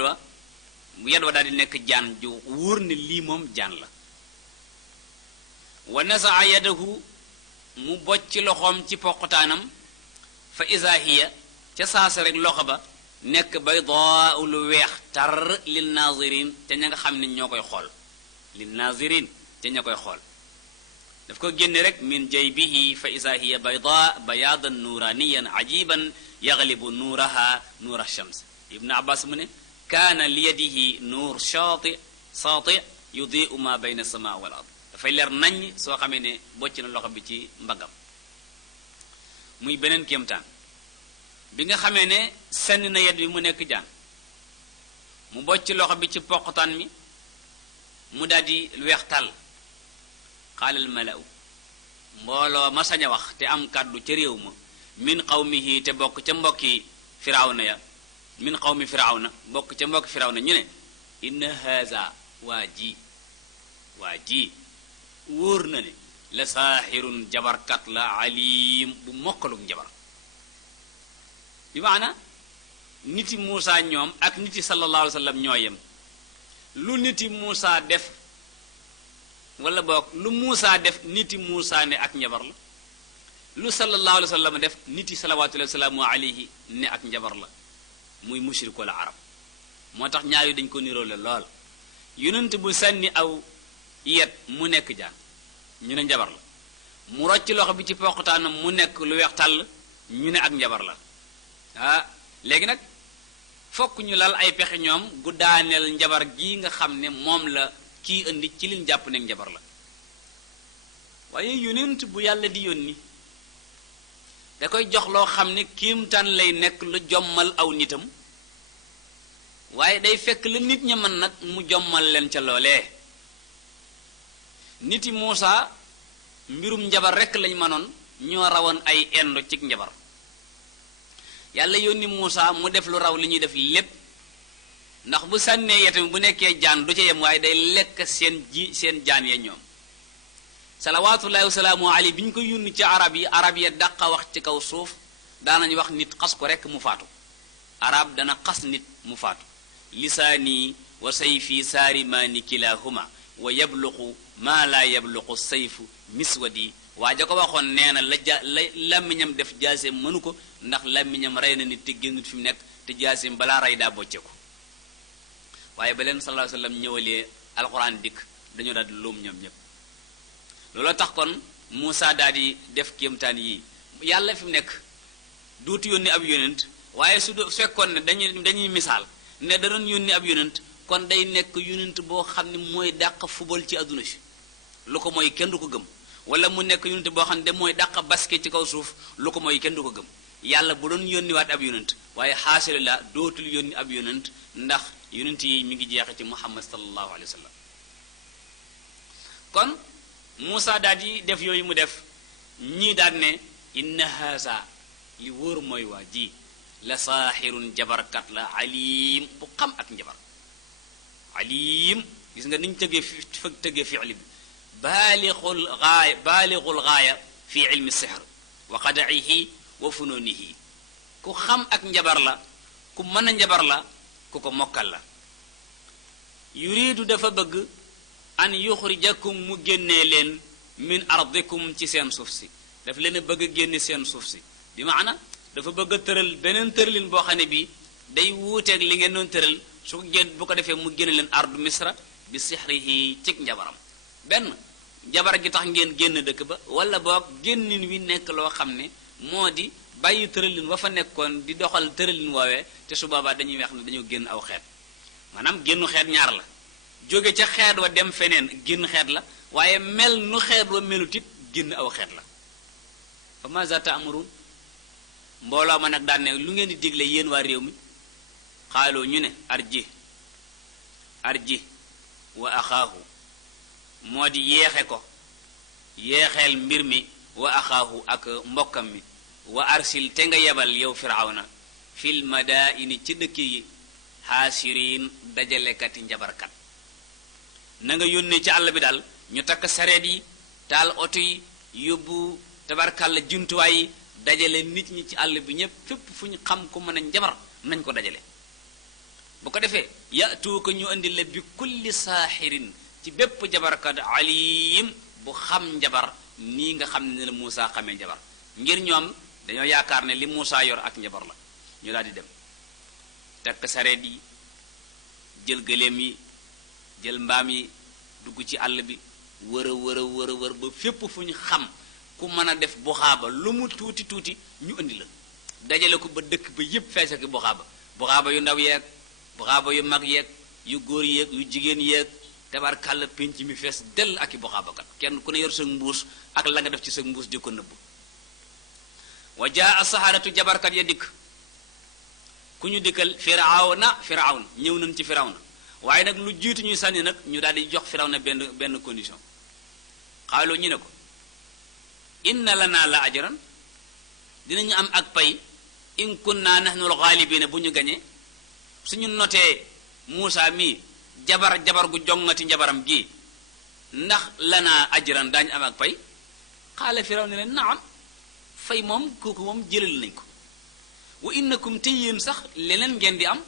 wa daal di nekk jaan ju wóor ne lii moom jaan la wa nasaa yadahu mu bocc loxoom ci poqutaanam fa iza hiya ca saasa rek loxo ba nekk baydaa lu weex tar lil nazirin te ña nga xam ne ñoo koy xool lil nazirin te ña koy xool daf ko génne rek min jaybihi fa isa hiya bayda bayadan nuraniyan ajiban yaglibu nuuraha nuura shams. ibnu abbas mu ne kaana li yadihi nuur saati yudiu ma bayna sama wal ard, dafay leer nañ soo xamee ne bocc na loxo bi ci mbaggam. muy beneen kéemtaan bi nga xamee ne sànni na yet bi mu nekk jaan, mu bocc loxo bi ci poqtaan mi mu daldi weex tàll. xaalal malaw, mbooloo ma sañ a wax te am kàddu ca réew ma, min qawmihi te bokk ca mbokki firawna ya, min qawmi firawna bokk ca mbokki firawna ñu ne inna haza waa ji wóor na ne la saaxirun jabarkat la alim bu mokkaluk jabar. bi maana niti Muusa ñoom ak niti sallallahu alayhi wa sallam ñoo yem. lu niti Muusa def wala boog lu Muusa def niti Muusa ne ak njabar la, lu sallallahu alayhi wa sallam def niti salawatullahi wa salaamu alayhi ne ak njabar la, muy mushrik wala arab. moo tax ñaar yu dañ ko niroole lool. yonent bu sànni aw yet mu nekk jaan ñu ne njabar la, mu rocc loxo bi ci poqutaanam mu nekk lu weex tàll ñu ne ak njabar la. léegi nag fokk ñu lal ay pexe ñoom gu daaneel njabar gi nga xam ne moom la kii indi ci liñ jàpp ne njabar la. waaye yonent bu yàlla di yónni da koy jox loo xam ne kiimtaan lay nekk lu jommal aw nitam, waaye day fekk la nit ña mën nag mu jommal leen ca loolee. niti Muusa mbirum njabar rekk lañ mënoon, ñoo rawoon ay endo ci njabar. yàlla yónni Muusa mu def lu raw li ñuy def lépp, ndax bu sànnee yetam bu nekkee jaan du ca yem waaye day lekk seen jaan ya ñoom. salawaatullahi wa salaamu alayhi bi ñu ko yónni ci arab ya dàqa wax ci kaw suuf daanañ wax nit xas ko rekk mu faatu. arab dana xas nit mu faatu. lisaani wa sayfi saarimaani kilahuma wa yabluqu maa laa yabluqu sayfu miswadi. waa ja ko waxoon nee na la làmmiñam def jaaseem mënu ko, ndax làmmiñam rey na nit te génnut fi mu nekk, te jaaseem balaa rey daa bocce ko. waaye ba leen sallallahu alayhi wa sallam ñëwalee alquran dikk dañoo daal di luum ñoom ñëpp. looloo tax kon Muusa daal di def kéemtaan yii. yàlla fi mu nekk duutu yónni ab yonent, waaye su fekkoon ne dañuy misaal ne da doon yónni ab yonent, kon day nekk yonent boo xam ne mooy dàq fubal ci adduna si, lu ko mooy kenn du ko gëm. wala mu nekk yonent boo xam ne mooy dàq basket ci kaw suuf, lu ko mooy kenn du ko gëm. yàlla bu doon yónniwaat ab yonent, waaye xaasila la dootul yónni ab yonent, ndax yonent yi mi ngi jeexe ci Muhammad sallallahu alayhi wa sallam. kon Muusa daal di def yooyu mu def, ñii daal ne inna haasa li wóor mooy waa ji la saaxirun jabarkat la alim bu xam ak njabar. alim gis nga niñ tëggee fi'li bi baalixul gaaya fi ilmi sihr wa qadaihi wa fununihi. ku xam ak njabar la, ku mën a njabar la, ku ko mokkal la. yuridu dafa bëgg an yuxrijakum mu génnee leen min ardikum ci seen suuf si, daf leen a bëgg a génne seen suuf si. bi maana dafa bëgg a tëral beneen tëralin boo xam ne bii day wuuteeg li ngeen doon tëral, su ko génn bu ko defee mu génne leen ardu misra bi sixrihi cig njabaram. benn jabar gi tax ngeen génn dëkk ba, wala boog génnin wi nekk loo xam ne moo di bàyyi tëralin wa fa nekkoon di doxal tëralin woowee, te su boobaa dañuy wax ne dañoo génn aw xeet. maanaam génnu xeet ñaar la, jóge ca xeet wa dem feneen génn xeet la, waaye mel nu xeet wa melut it génn aw xeet la. fa maza ta'murun, mbooloo ma nag daan ne lu ngeen di digle yéen waa réew mi. xaaloo ñu ne arji wa axaahu, moo di yeexe ko, yeexeel mbir mi, wa axaahu ak mbokkam mi, wa arsil te nga yebal yow firawna fil madaini ci dëkk yi xaasiriin dajalekati njabarkat. na nga yónnee ci àll bi daal ñu takk sareet yi, taal oto yi, yóbbu tabarkàlla jumtuwaay yi, dajale nit ñi ci àll bi ñépp, fépp fu ñu xam ku mën a njabar nañ ko dajale. bu ko defee yatu ko ñu indi la bi kulli saaxirin ci bépp jabarkat alim bu xam njabar nii nga xam ne la Muusa xamee njabar. ngir ñoom dañoo yaakaar ne li Muusa yor ak njabar la. ñu daal di dem takk sareet yi, jël gëléem yi, jël mbaam yi, dugg ci àll bi wër ba fépp fu ñu xam ku mën a def buxaaba lu mu tuuti tuuti ñu indi la dajale ko ba dëkk ba yépp fees ak buxaaba yu ndaw yeeg buxaaba yu mag yeeg yu góor yeeg yu jigéen yeeg tabarkàlla pénc mi fees dell ak i buxaaba kat kenn ku ne yor sa mbuus ak la nga def ci sa mbuus di ko nëbb wa jaa saharatu jabarkat ya dikk ku ñu dikkal firawna ñëw nañ ci firawna waaye nag lu jiitu ñuy sànni nag ñu daal di jox firawna benn condition xaaloo ñu ne ko inna lana la ajran dinañu am ak pay in kunna nahnu al-ghalibina bu ñu gañee suñu notee Muusa mi jabar gu jongati jabaram gi ndax lana ajran daañu am ak pay xaala firawna ne naam fay moom kooku moom jëlal nañ ko wa innakum te yéen sax leneen ngeen di am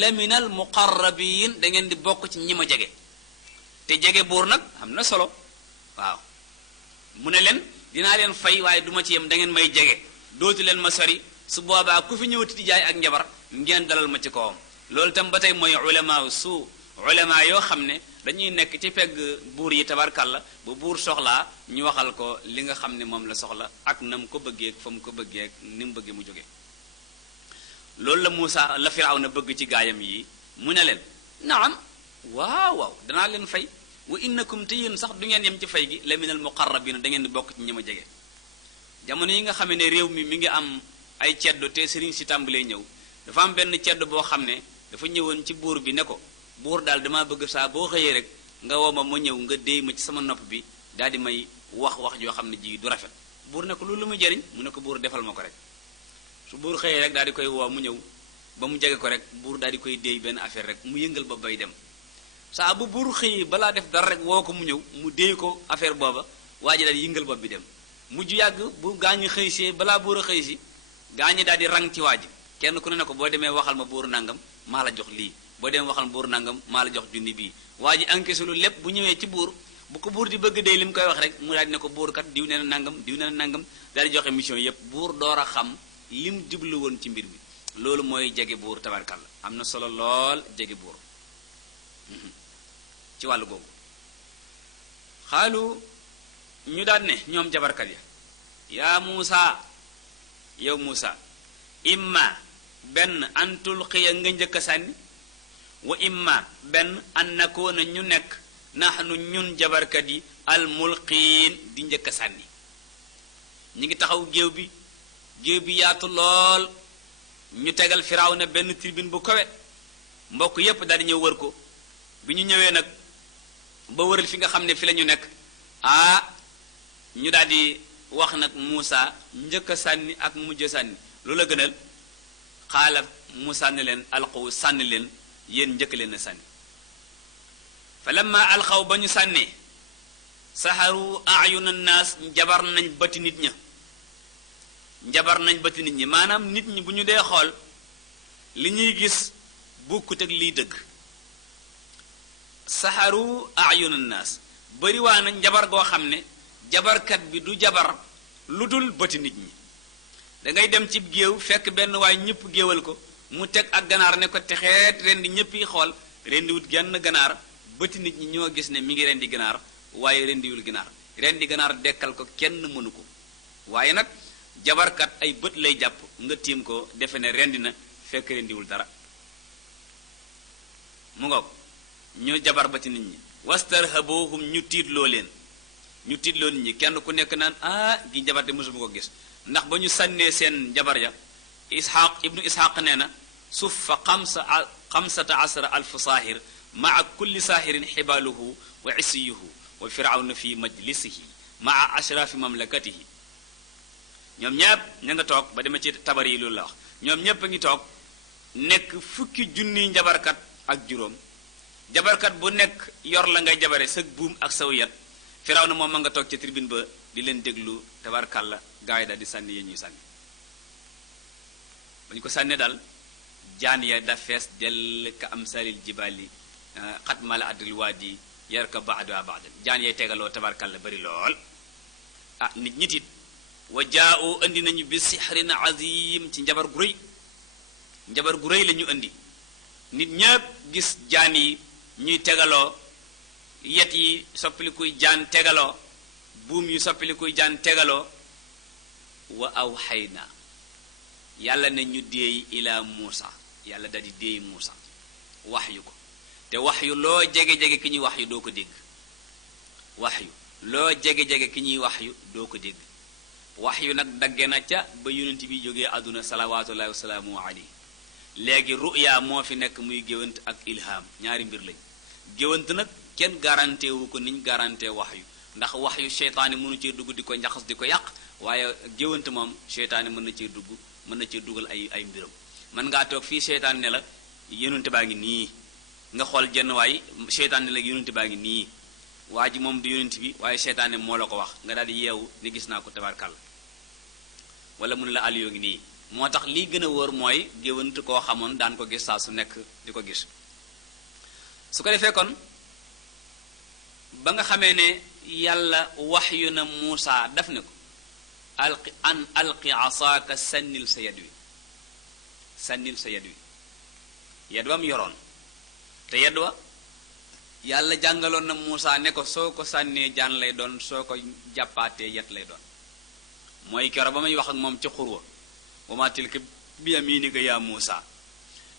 la minal muqarrabin da ngeen di bokk ci ñi ma jege te jege buur nag am na solo waaw mu ne leen dinaa leen fay waaye duma ci yem da ngeen may jege dootu leen ma sori su boobaa ku fi ñëwati di jaay ak njabar ngeen dalal ma ci kawam loolu tam ba tey mooy ulama yoo xam ne dañuy nekk ci pegg buur yi tabarkàlla bu buur soxlaa ñu waxal ko li nga xam ne moom la soxla ak na mu ko bëggee fa mu ko bëggee ni mu bëggee mu jóge loolu la Muusa la Firawna bëgg ci gaayam yi mu ne leen naam waaw danaa leen fay wa innakum te yéen sax du ngeen yem ci fay gi la minal muqarrabina da ngeen di bokk ci ñi ma jege jamono yi nga xam ne réew mi ngi am ay ceddo te sëriñ si tàmbalee ñëw dafa am benn ceddo boo xam ne dafa ñëwoon ci buur bi ne ko buur daal damaa bëgg saa boo xëyee rek nga woo ma ñëw nga déy ma ci sama nopp bi daal di may wax joo xam ne ji du rafet buur ne ko loolu lu muy jëriñ mu ne ko buur defal ma ko rek su buur xëyee rek daal di koy woo mu ñëw ba mu jege ko rek buur daal di koy déy benn affaire rek mu yëngal ba bay dem saa bu buur xëyee balaa def dara rek woo ko mu ñëw mu déy ko affaire booba waa ji daal di yëngal bopp bi dem mujj yàgg bu gaañu xëy si balaa buur a xëy si gaañi daal di rang ci waa ji kenn ku ne ko boo demee waxal ma buur nangam maa la jox lii boo demee waxal ma buur nangam maa la jox junni bii waa ji encaissé lu lépp bu ñëwee ci buur bu ko buur di bëgg dee li mu koy wax rek mu daal di ne ko buur kat diw nee na nangam daal di joxe mission yépp buur door a xam lim jublu woon ci mbir mi loolu mooy jege buur tabarkalla am na solo lool jege buur ci wàllu googu xaalu ñu daan ne ñoom jabarkat ya yaa Muusa yow Muusa imma benn an tulqiya nga njëkk a sànni wa imma benn an nakoona ñu nekk nahnu ñun jabarkat yi al mulqiin di njëkk a sànni ñi ngi taxaw géew bi yaatu lool ñu tegal Firawna benn tribune bu kawe mbokk yépp daal di ñëw wër ko bi ñu ñëwee nag ba wëral fi nga xam ne fi la ñu nekk ñu daal di wax nag Muusa njëkk a sànni ak mujj sànni loolu la gënal xaala Muusa ne leen alqaw sànni leen yéen njëkk leen a sànni fa lamma alxaw ba ñu sànnee saxaru ayuna naas njabar nañ bëti nit ñi maanaam nit ñi bu ñu dee xool li ñuy gis bokkut ak liy dëgg saxaru ayuna naas bari waa na njabar goo xam ne jabarkat bi du jabar lu dul bëti nit ñi da ngay dem ci géew fekk benn waay ñëpp géewal ko mu teg ak ganaar ne ko texeet rendi ñëpp yi xool rendiwut genn ganaar bëti nit ñi ñoo gis ne mi ngi rendi ganaar waaye rendiwul ganaar rendi ganaar dekkal ko kenn mënu ko waaye nag jabarkat ay bët lay jàpp nga tiim ko defe ne rendi na fekk rendiwul dara mu ngoog ñu jabar bëti nit ñi wastarhabuhum ñu tiitloo nit ñi kenn ku nekk naan gi jabar de mësuma ko gis ndax ba ñu sànnee seen jabar ya ibnu ishaq nee na suffa xamsata asara alfu saahir maa kulli saahirin xibaaluhu wa isiyuhu wa firawna fi majlisihi maa ashraafi mamlakatihi ñoom ñépp ña nga toog ba dema ci tabar yi loolu la wax ñoom ñépp a ngi toog nekk fukki junniy njabarkat ak juróom jabarkat bu nekk yor la ngay jabare sëg buum ak saw yat firawna moom ma nga toog ca tribune ba di leen déglu tabarkàlla gaay daal di sànni yéen ñuy sànni ba ñu ko sànnee daal jaan ya da fees dell ka am salil jibaali xat mala adril waadi yar ka ba'da ba'dan jaan yay tegaloo tabarkàlla bari lool nit ñi tiit wa jaa'u andi nañu bi sixrin azim ci njabar gu rëy la ñu andi nit ñépp gis jaan yi ñuy tegaloo yet yi soppilikuy jaan tegaloo buum yu soppilikuy jaan tegaloo wa awxayna yàlla ne ñu déey ila Muusa yàlla da di déey Muusa wax yu ko te wax yu loo jege-jege ki ñuy wax yu doo ko dégg wax yu loo jege-jege ki ñuy wax yu doo ko dégg wax yu nag dagge na ca ba yonent bi jógee àdduna salawaatullahi wasalaamu alayhi léegi ruya moo fi nekk muy géwant ak ilham ñaari mbir lañ géwant nag kenn garanté wu ko niñ garanté wax yu ndax wax yu seytaane mënu cee dugg di ko njaxas di ko yàq waaye géwant moom seytaane mën na cee dugg mën na cee dugal ay mbiram mën ngaa toog fii seytaane ne la yonent baa ngi nii nga xool jenn waay seytaane ne la yonent baa ngi nii waa ji moom du yonent bi waaye seytaane moo la ko wax nga daal di yeewu ni gis naa ko tabarkàlla wala mu ne la aliyoo ngi nii moo tax lii gën a wóor mooy géwant koo xamoon daan ko gis saa su nekk di ko gis su ko defee kon ba nga xamee ne yàlla wax yu na Muusa daf ne ko alqi asaaka sànnil sa yad wi sànnil sa yad wi yad wam yoroon te yad wa yàlla jàngaloon na Muusa ne ko soo ko sànnee jaan lay doon soo ko jàppaatee yat lay doon mooy kero ba may wax ak moom ci xurwa wa ma tilka bi yaminika yaa Muusa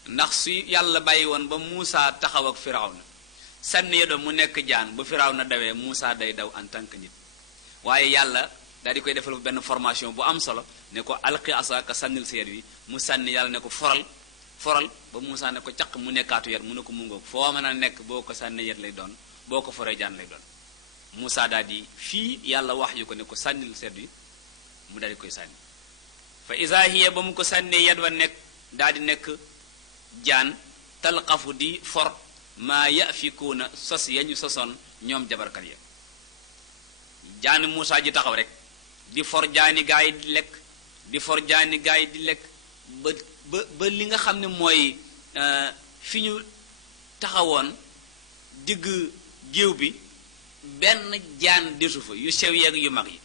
ndax su yàlla bàyyi woon ba Muusa taxaw ak Firawna sànni ya doon mu nekk jaan bu Firawna dawee Muusa day daw en tant que nit waaye yàlla daal di koy defal benn formation bu am solo ne ko alqi asaka sànnil sa yat wi mu sànni yàlla ne ko foral ba Muusa ne ko caq mu nekkaatu yat mu ne ko mu ngoog foo mën a nekk boo ko sànni yat lay doon boo ko foree jaan lay doon Muusa daal di fii yàlla wax yu ko ne ko sànnil sa yat wi mu daal di koy sànni fa isa hiya ba mu ko sànnee yat wa nekk daal di nekk jaan talqafu di for maa yafikuuna sos ya ñu sosoon ñoom jabarkat ya jaani Muusa ji taxaw rek di for jaani gaa yi di lekk di for jaani gaa yi di lekk ba li nga xam ne mooy fi ñu taxawoon digg géew bi benn jaan desu fa yu sew yeeg yu mag yi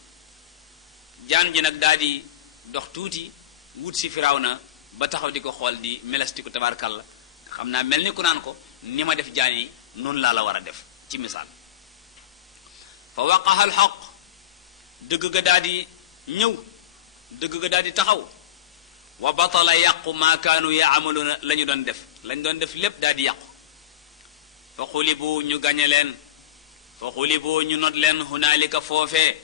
jaan ji nag daal di dox tuuti wut si Firawna ba taxaw di ko xool di melesti ko tabaarkàlla xam naa mel ni ku naan ko ni ma def jaan yi noonu laa la war a def ci misaal fa waqaha al xaq dëgg ga daal di ñëw dëgg ga daal di taxaw wa batala yàqu maa kaanu yaamaluuna la ñu doon def lañ doon def lépp daal di yàqu fa xulibu ñu gañe leen fa xulibu ñu not leen hunaalika foofee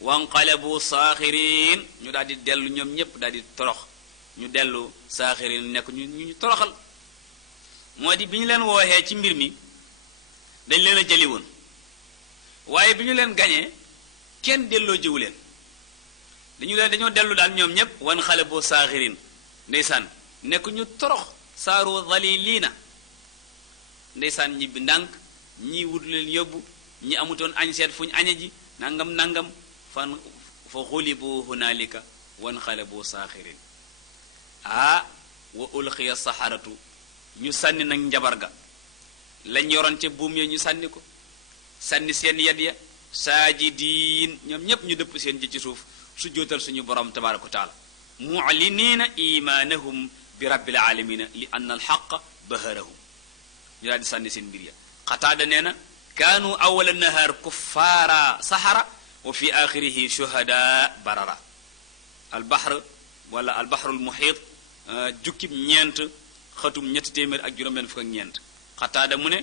wanqalabu saaxirin ñu daal di dellu ñoom ñépp daal di torox ñu dellu saaxirin nekk ñu toroxal moo di bi ñu leen wooxee ci mbir mi dañ leen a jëli woon waaye bi ñu leen gañee kenn delloo jiwu leen dañoo dellu daal ñoom ñépp wan xalabu saaxirin ndeysaan nekk ñu torox saaru zaliliina ndeysaan ñibbi ndànk ñii wut leen yóbbu ñi amutoon añ seet fu ñu añe ji nangam fa xulibu hunaalika wan xalabu saaxirin wa ulqiya saxaratu ñu sànni nag njabar ga lañ yoroon ca buum ya ñu sànni ko sànni seen yad ya saajidiin ñoom ñépp ñu dëpp seen ji ci suuf su jootal suñu borom tabaaraka wa taala mu'liniina imaanahum bi rabbil aalamiina li anna alxaqa baharahum ñu daal di sànni seen mbir ya Qataada nee na kaanu awala nahaar kuffaara saxara wa fi axirihi shuhada barara albahr wala albahrul muhiit jukkib ñeent xatum ñetti téeméer ak juróom-benn fukk ak ñeent Qataada mu ne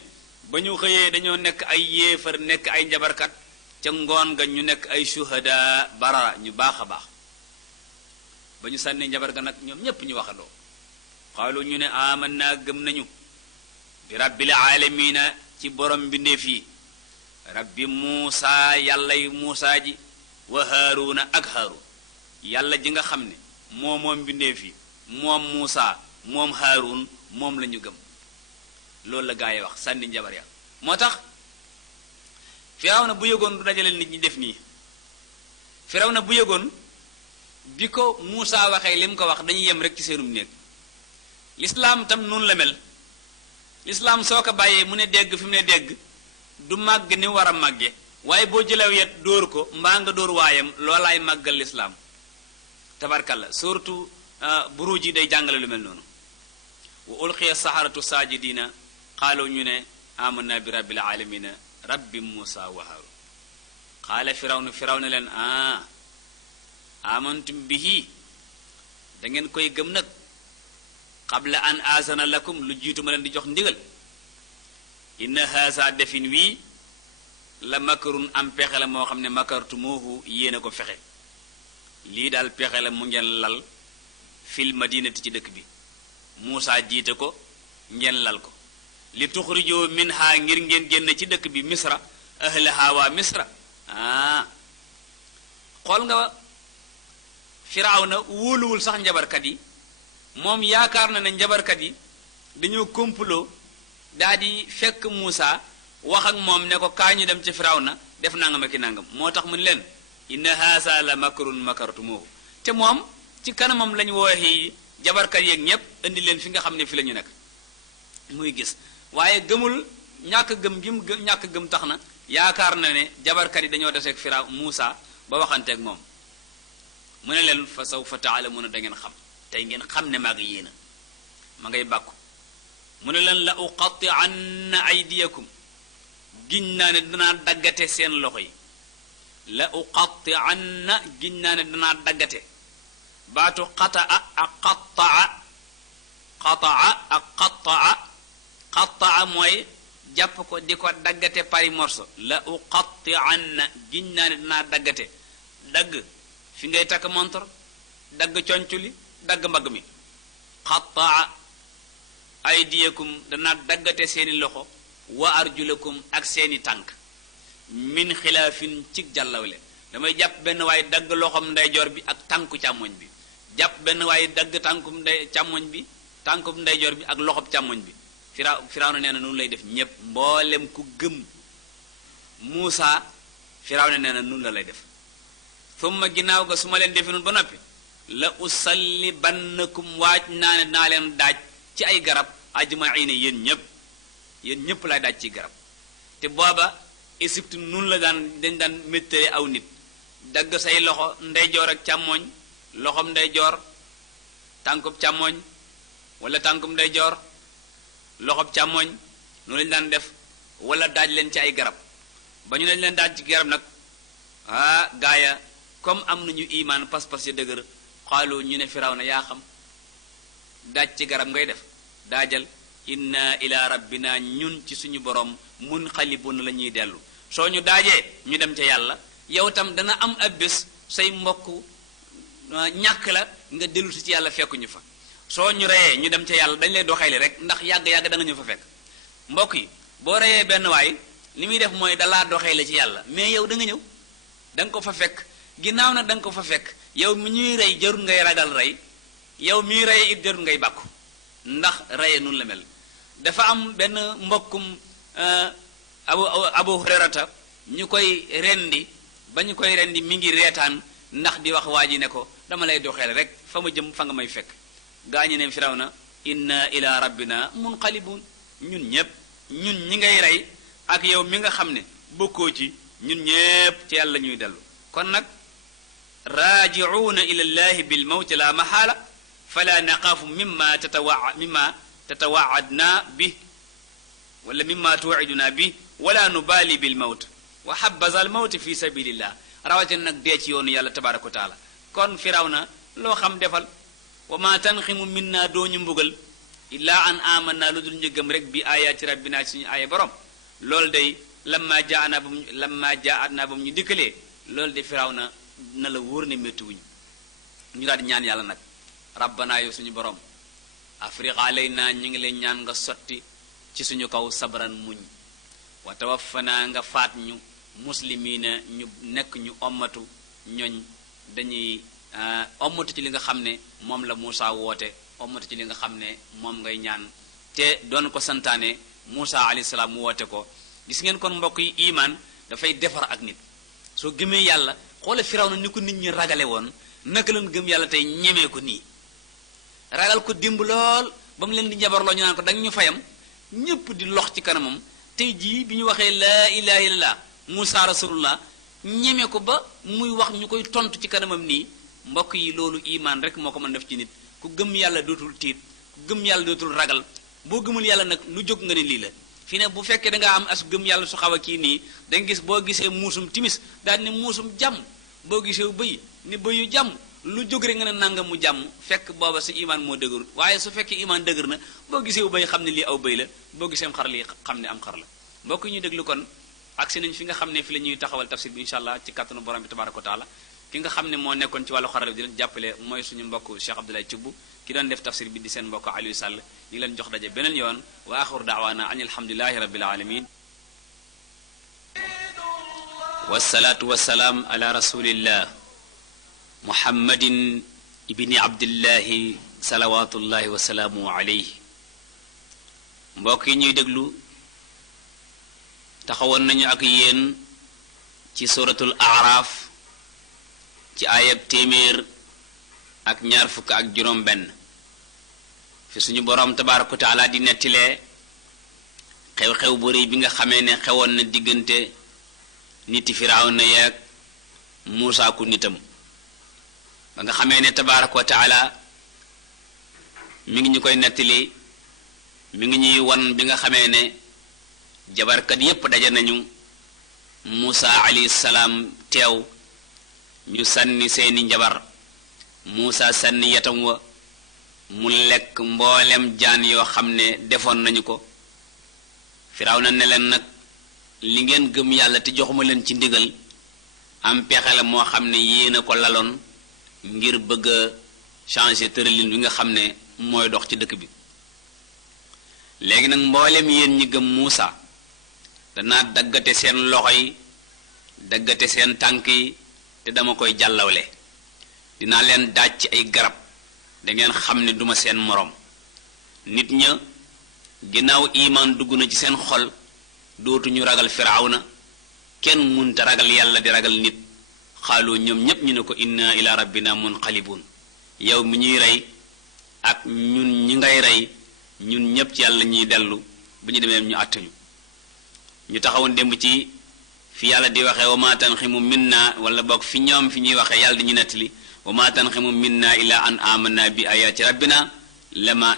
ba ñu xëyee dañoo nekk ay yéefar nekk ay njabarkat ca ngoon ga ñu nekk ay shuhada barara ñu baax a baax ba ñu sànnee njabar ga nag ñoom ñépp ñu waxandoo xaalu ñu ne amanna gëm nañu bi rabbil aalamiina ci borom mbindeef yi rabbi Muusa yàllay Muusa ji wa Haaruuna ak Haaruun yàlla ji nga xam ne moom mbindeef yi moom Muusa moom Haaruun moom la ñu gëm loolu la gaa yi wax sànni njabar ya moo tax Firawna bu yëgoon du dajale nit ñi def nii Firawna bu yëgoon bi ko Muusa waxee li mu ko wax dañuy yem rek ci seenum néeg lislaam tam noonu la mel lislaam soo ko bàyyee mu ne dégg fi mu ne dégg du màgg ni war a màgge waaye boo jëlew yet dóor ko mbaa nga dóor waayam loolaay màggal lislaam tabarkalla surtout buruj yi day jàngale lu mel noonu wa ulqiya saharatu saajidina qaalu ñu ne amanna bi rabbil alamina rabbi Muusa wa Haarun qaala firawna leen amantum bihi da ngeen koy gëm nag qabla an aazana lakum lu jiitu ma leen di jox ndigal inna haasa defin wii la makarun am pexe la moo xam ne makartumuuhu yéen a ko fexe lii daal pexe la mu ngeen lal fil madinati ci dëkk bi Muusa jiite ko ngeen lal ko li tuxrijoo minha ngir ngeen génn ci dëkk bi misra ahlaha waa misra xool nga Firawna wóoluwul sax njabarkat yi moom yaakaar na ne njabarkat yi dañoo complot daa di fekk Muusa wax ak moom ne ko kaa ñu dem ci Firawna def nangam ak i nangam moo tax mu leen inna haasa la makrun makartumuhu te moom ci kanamam lañu wooxi jabarkat yeeg ñépp indi leen fi nga xam ne fi la ñu nekk muy gis waaye gëmul ñàkk gëm tax na yaakaar na ne jabarkat yi dañoo deseeg Firaw Muusa ba waxanteeg moom mu ne leen fa sawfa ta'lamuuna da ngeen xam tey ngeen xam ne maa ngi yéena ma ngay bàkku mu ne leen la uqatti'anna aydiyakum giñ naa ne danaa daggate seen loxo yi la uqatti'anna giñ naa ne danaa daggate baatu qataa ak qataa mooy jàpp ko di ko daggate pari morso la uqatti'anna giñ naa ne danaa daggate dagg fi ngay takk montor dagg conculi dagg mbagg mi qataa aydiyakum danaa daggate seeni loxo wa arjulakum ak seeni tànk min xilaafin ci jàllawle damay jàpp benn waaye dagg loxom ndeyjoor bi ak tànku càmmoñ bi jàpp benn waaye dagg tànkum ndeyjoor bi ak loxob càmmoñ bi Firawna nee na noonu lay def ñépp mboolem ku gëm Muusa Firawna nee na noonu la lay def summa ginnaaw ga su ma leen defe noonu ba noppi la usallibannakum waaj naa ne naa leen daaj ci ay garab ajmaina yéen ñépp lay daaj ci garab te booba Égypte nun la dañ daan méttale aw nit dagg say loxo ndeyjoor ak càmmooñ loxom ndeyjoor tànkub càmmooñ wala tànkub ndeyjoor loxob càmmooñ noonu lañu daan def wala daaj leen ci ay garab ba ñu leen daaj ci garab nag gaaya comme am nañu imaan pas-pas ya dëgër xaalu ñu ne Firawna yaa xam daaj ci garab ngay def daajal inna ila rabbina ñun ci suñu borom munqalibun la ñuy dellu soo ñu daajee ñu dem ca yàlla yow tam dana am ab bés say mbokk ñàkk la nga dellu si ci yàlla fekkuñu fa soo ñu reyee ñu dem ca yàlla dañ lay doxeeli rek ndax yàgg-yàgg da nga ñu fa fekk mbokk yi boo reyee benn waay li muy def mooy dalaa doxeele ci yàlla mais yow da nga ñëw da nga ko fa fekk ginnaaw nag da nga ko fa fekk yow mi ñuy rey jarul ngay ragal rey yow miy reye it jarul ngay bàkku ndax reye nun la mel dafa am benn mbokkum abu hurayrata ñu koy rendi ba ñu koy rendi mi ngi reetaan ndax di wax waa ji ne ko dama lay doxeel rek fa ma jëm fa nga may fekk gaañu ne Firawna inna ila rabbina munqalibun ñun ñépp ñun ñi ngay rey ak yow mi nga xam ne bokkoo ci ñun ñépp ci yàlla ñuy dellu kon nag raaji'uuna ila llahi bil mawti la mahala fala naqaafu mimma tatawaadna bi wala mimma tuiduna bi wala nubaali bil mawt wa habaza al mawt fi sabilillah rawatina nag dee ci yoonu yàlla tabaraka wa taala kon Firawna loo xam defal wa ma tanximu minna doo ñu mbugal illa an amanna lu dul njëgëm rek bi ayaati rabbina suñu aaya borom loolu day lamma jaatna ba mu ñu dikkalee loolu de Firawna na la wóor ne métti wuñu ñu daal di ñaan yàlla nag rabbana yow suñu borom afriq alayna ñu ngi leen ñaan nga sotti ci suñu kaw sabran muñ wa tawaffana nga faat ñu muslimina ñu nekk ñu ommatu ñooñ dañuy ommatu ci li nga xam ne moom la Muusa woote ommatu ci li nga xam ne moom ngay ñaan te doon ko santaane Muusa alayhi salaam mu woote ko gis ngeen kon mbokk yi imaan dafay defar ak nit soo gëmee yàlla xoole Firawna ni ko nit ñi ragale woon naka leen gëm yàlla tey ñemee ko nii ragal ko dimb lool ba mu leen di njabarloo ñu naan ko danga ñu fayam ñépp di lox ci kanamam tey jii bi ñu waxee laa ilaha illallah Muusa rasulullah ñeme ko ba muy wax ñu koy tontu ci kanamam nii mbokk yi loolu imaan rek moo ko mën def ci nit ku gëm yàlla dootul tiit ku gëm yàlla dootul ragal boo gëmul yàlla nag lu jóg nga ne lii la fi ne bu fekkee da nga am as gëm yàlla su xaw a kii nii da nga gis boo gisee muusum timis daal ni muusum jàmm boo gisee bëy ni bëyu jàmm lu jóg rek nga ne nanga mu jàmm fekk booba sa imaan moo dëgërut waaye su fekkee imaan dëgër na boo gisee bëy xam ne lii aw bëy la boo gisee xar lii xam ne am xar la mbokk ñu déglu kon agsi nañ fi nga xam ne fi la ñuy taxawal tafsir bi incha allah ci kàttanu borom bi tabaraka wa taala ki nga xam ne moo nekkoon ci wàllu xarala bi di leen jàppale mooy suñu mbokk Cheikh Abdoulaye Thioub ki doon def tafsir bi di seen mbokk Aliou Sall ñu ngi leen jox daje beneen yoon wa axiru daawaana an alhamdulilahi rabbil alamin wasalaatu wasalaam ala rasulillah muhammadin ibni abdillahi salawatullahi wasalaamu alayhi mbokk yi ñuy déglu taxawoon nañu ak yéen ci suratul aaraaf ci ayab téeméer ak ñaar fukk ak juróom benn fi suñu boroom tabaaraka wa taala di nettilee xew-xew bu rëy bi nga xamee ne xewoon na diggante niti Firawna yaag Muusaa ku nitam ba nga xamee ne tabaaraka wa taala mi ngi ñu koy nettali mi ngi ñuy wan bi nga xamee ne jabarkat yépp daje nañu Muusaa alayhi salaam teew ñu sànni seeni njabar Muusaa sànni yatam wa mu lekk mboolem jaan yoo xam ne defoon nañu ko Firawna ne leen nag li ngeen gëm yàlla te joxuma leen ci ndigal am pexe la moo xam ne yéen a ko laloon ngir bëgg a changer tëralin bi nga xam ne mooy dox ci dëkk bi léegi nag mboolem yéen ñi gëm Muusaa danaa daggate seen loxo yi daggate seen tànk yi te dama koy jàllawle dinaa leen daaj ci ay garab dangeen xam ne duma seen moroom nit ña ginnaaw imaan dugg na ci seen xol dootuñu ragal Firawna kenn munta ragal yàlla di ragal nit xaaloo ñoom ñépp ñu ne ko inna ila rabbina munqalibun yow mi ñuy rey ak ñun ñi ngay rey ñun ñépp ci yàlla ñuy dellu bu ñu demee ñu àttuñu ñu taxawoon démb ci fi yàlla di waxee wa ma tanximu minna wala boog fi ñoom fi ñuy waxee yàlla di ñu nettali wa ma tanximu minna ila an amanna bi ayati rabbina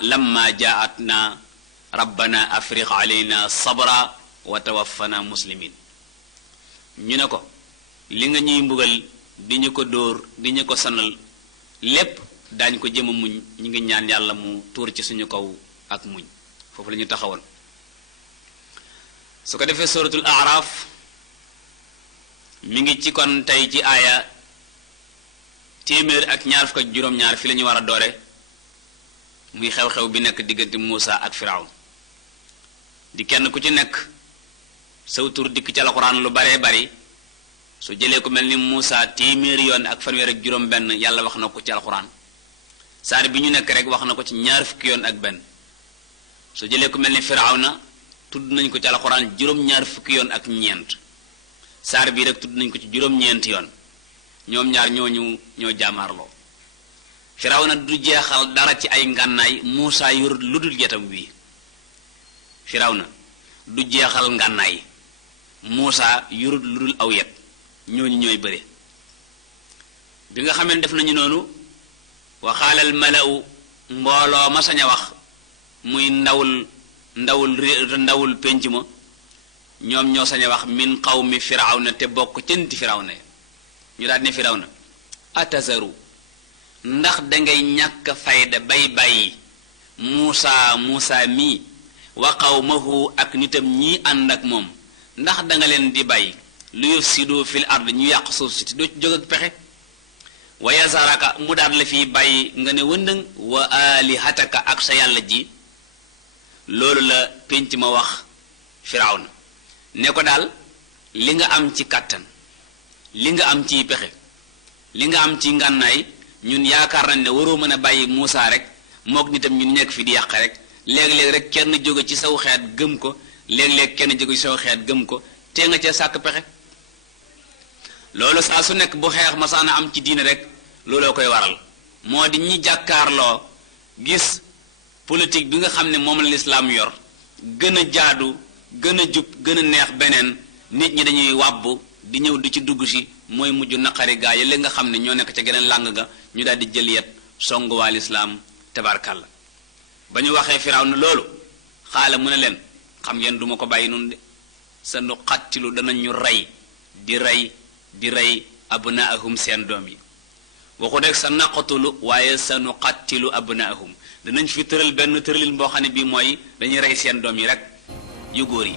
lamma jaatna rabbana afriq alayna sabra wa tawaffana muslimin ñu ne ko li nga ñuy mbugal di ñu ko dóor di ñu ko sonal lépp daañu ko jëm a muñ ñu ngi ñaan yàlla mu tuur ci suñu kaw ak muñ foofu la ñu taxawoon su ko defee suratul aaraaf mi ngi ci kon tey ci aaya téeméer ak ñaar fukk ak juróom-ñaar fi la ñu war a doore muy xew-xew bi nekk diggante Muusaa ak Firawn di kenn ku ci nekk saw tur dikk ci alxuraan lu baree bari su jëlee ku mel ni Muusaa téeméer yoon ak fanweer ak juróom benn yàlla wax na ko ci alxuraan saar bi ñu nekk rek wax na ko ci ñaar fukki yoon ak benn su jëlee ku mel ni Firawna tudd nañ ko ci alxuraan juróom-ñaar fukki yoon ak ñeent saar bii rek tudd nañ ko ci juróom-ñeent yoon ñoom ñaar ñooñu ñoo jaamaarloo Firawna du jeexal dara ci ay ngànnaay Muusaa yor lu dul yetam wii Firawna du jeexal ngànnaay Muusaa yorut lu dul aw yet ñooñu ñooy bëre bi nga xamee def nañu noonu waxaalal malaw mbooloo ma sañ a wax muy ndawul pénc ma ñoom ñoo sañ a wax min qawmi Firawna te bokk ca niti Firawna ñu daal ne Firawna atazaru ndax dangay ñàkk fayda bay bàyyi Muusaa mii wa qawmahu ak nitam ñii ànd ak moom ndax danga leen di bàyyi lu yufsidu fil ard ñu yàq suuf si doo ci jóg ak pexe wa yazaraka mu daat la fii bàyyi nga ne wëndëng wa alihataka ak sa yàlla ji loolu la pénc ma wax Firawna ne ko daal li nga am ci kàttan li nga am ci pexe li nga am ci ngànnaay ñun yaakaar nañ ne waroo mën a bàyyi Muusaa rek mook nitam ñu nekk fi di yàq rek léeg-léeg rek kenn jóge ci saw xeet gëm ko léeg-léeg kenn jóge ci saw xeet gëm ko tee nga ca sàkk pexe loolu saa su nekk bu xeex masaana am ci diine rek looloo koy waral moo di ñi jàkkaarloo gis politique bi nga xam ne moom la lislaam yor gën a jaadu gën a jub gën a neex beneen nit ñi dañuy wàbbu di ñëw di ci dugg si mooy mujj naqari gaa yi li nga xam ne ñoo nekk ca geneen làng ga ñu daal di jël yet song waa lislaam tabarkàlla ba ñu waxee Firawna loolu xaala mu ne leen xam ngeen duma ko bàyyi noonu de sa nu xattilu danañ ñu rey di rey abnaahum seen doom yi waxu rek sa naqatulu waaye sa nu xattilu abnaahum danañ fi tëral benn tëralin boo xam ne bii mooy dañuy rey seen doom yi rek yu góor yi